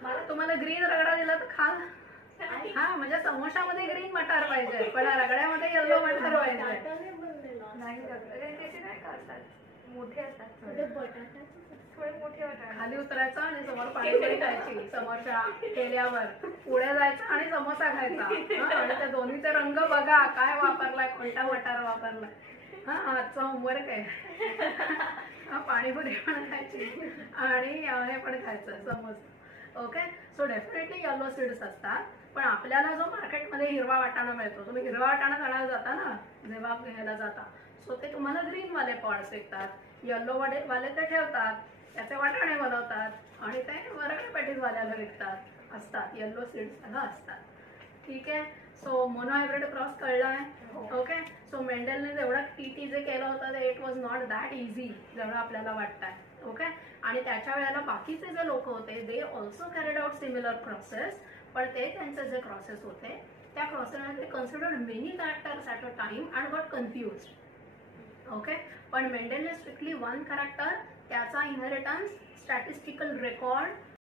मला तुम्हाला ग्रीन रगडा दिला तर खाल. हा, म्हणजे समोशामध्ये ग्रीन मटार पाहिजे पण रगड्यामध्ये येल्लो मटार पाहिजे. नाही करतात, मोठे असतात थोडे मोठे होतात. खाली उतरायचं आणि समोर पाणीपुरी खायची, समोरच्या केल्यावर पुढे जायचं आणि समोसा खायचा. आणि त्या दोन्हीचे रंग बघा, काय वापरलाय, कोणता मटार वापरलाय. हा, आजचा होमवर्क आहे. पाणीपुरी पण खायची आणि हे पण खायचं, samosa. Okay, so definitely yellow seeds असतात, पण आपल्याला जो मार्केटमध्ये हिरवा वाटाणा मिळतो, तुम्ही हिरवा वाटाणा घालायला जाता ना जेव्हा घ्यायला जाता, सो ते तुम्हाला ग्रीन वाले पॉड्स विकतात, येल्लो वाले ते ठेवतात, त्याचे वाटाणे बनवतात आणि ते रगडा पॅटीस वाल्याला विकतात. असतात येल्लो सीड्स असतात. ठीक आहे, सो मोनोहायब्रिड क्रॉस कळलाय? ओके, सो मेंडेलने जेवढं TT जे केलं होतं ते it was not that easy जेवढं आपल्याला वाटतंय. ओके, आणि त्याच्या वेळेला बाकीचे जे लोक होते they also carried out similar crosses, पण ते त्यांचे जे क्रॉसेस होते त्या क्रॉसेसमध्ये considered many characters at a time and got confused. Okay, पण मेंडेलने स्ट्रिक्टली वन कॅरेक्टर, त्याचा इनहेरिटन्स, स्टॅटिस्टिकल रेकॉर्ड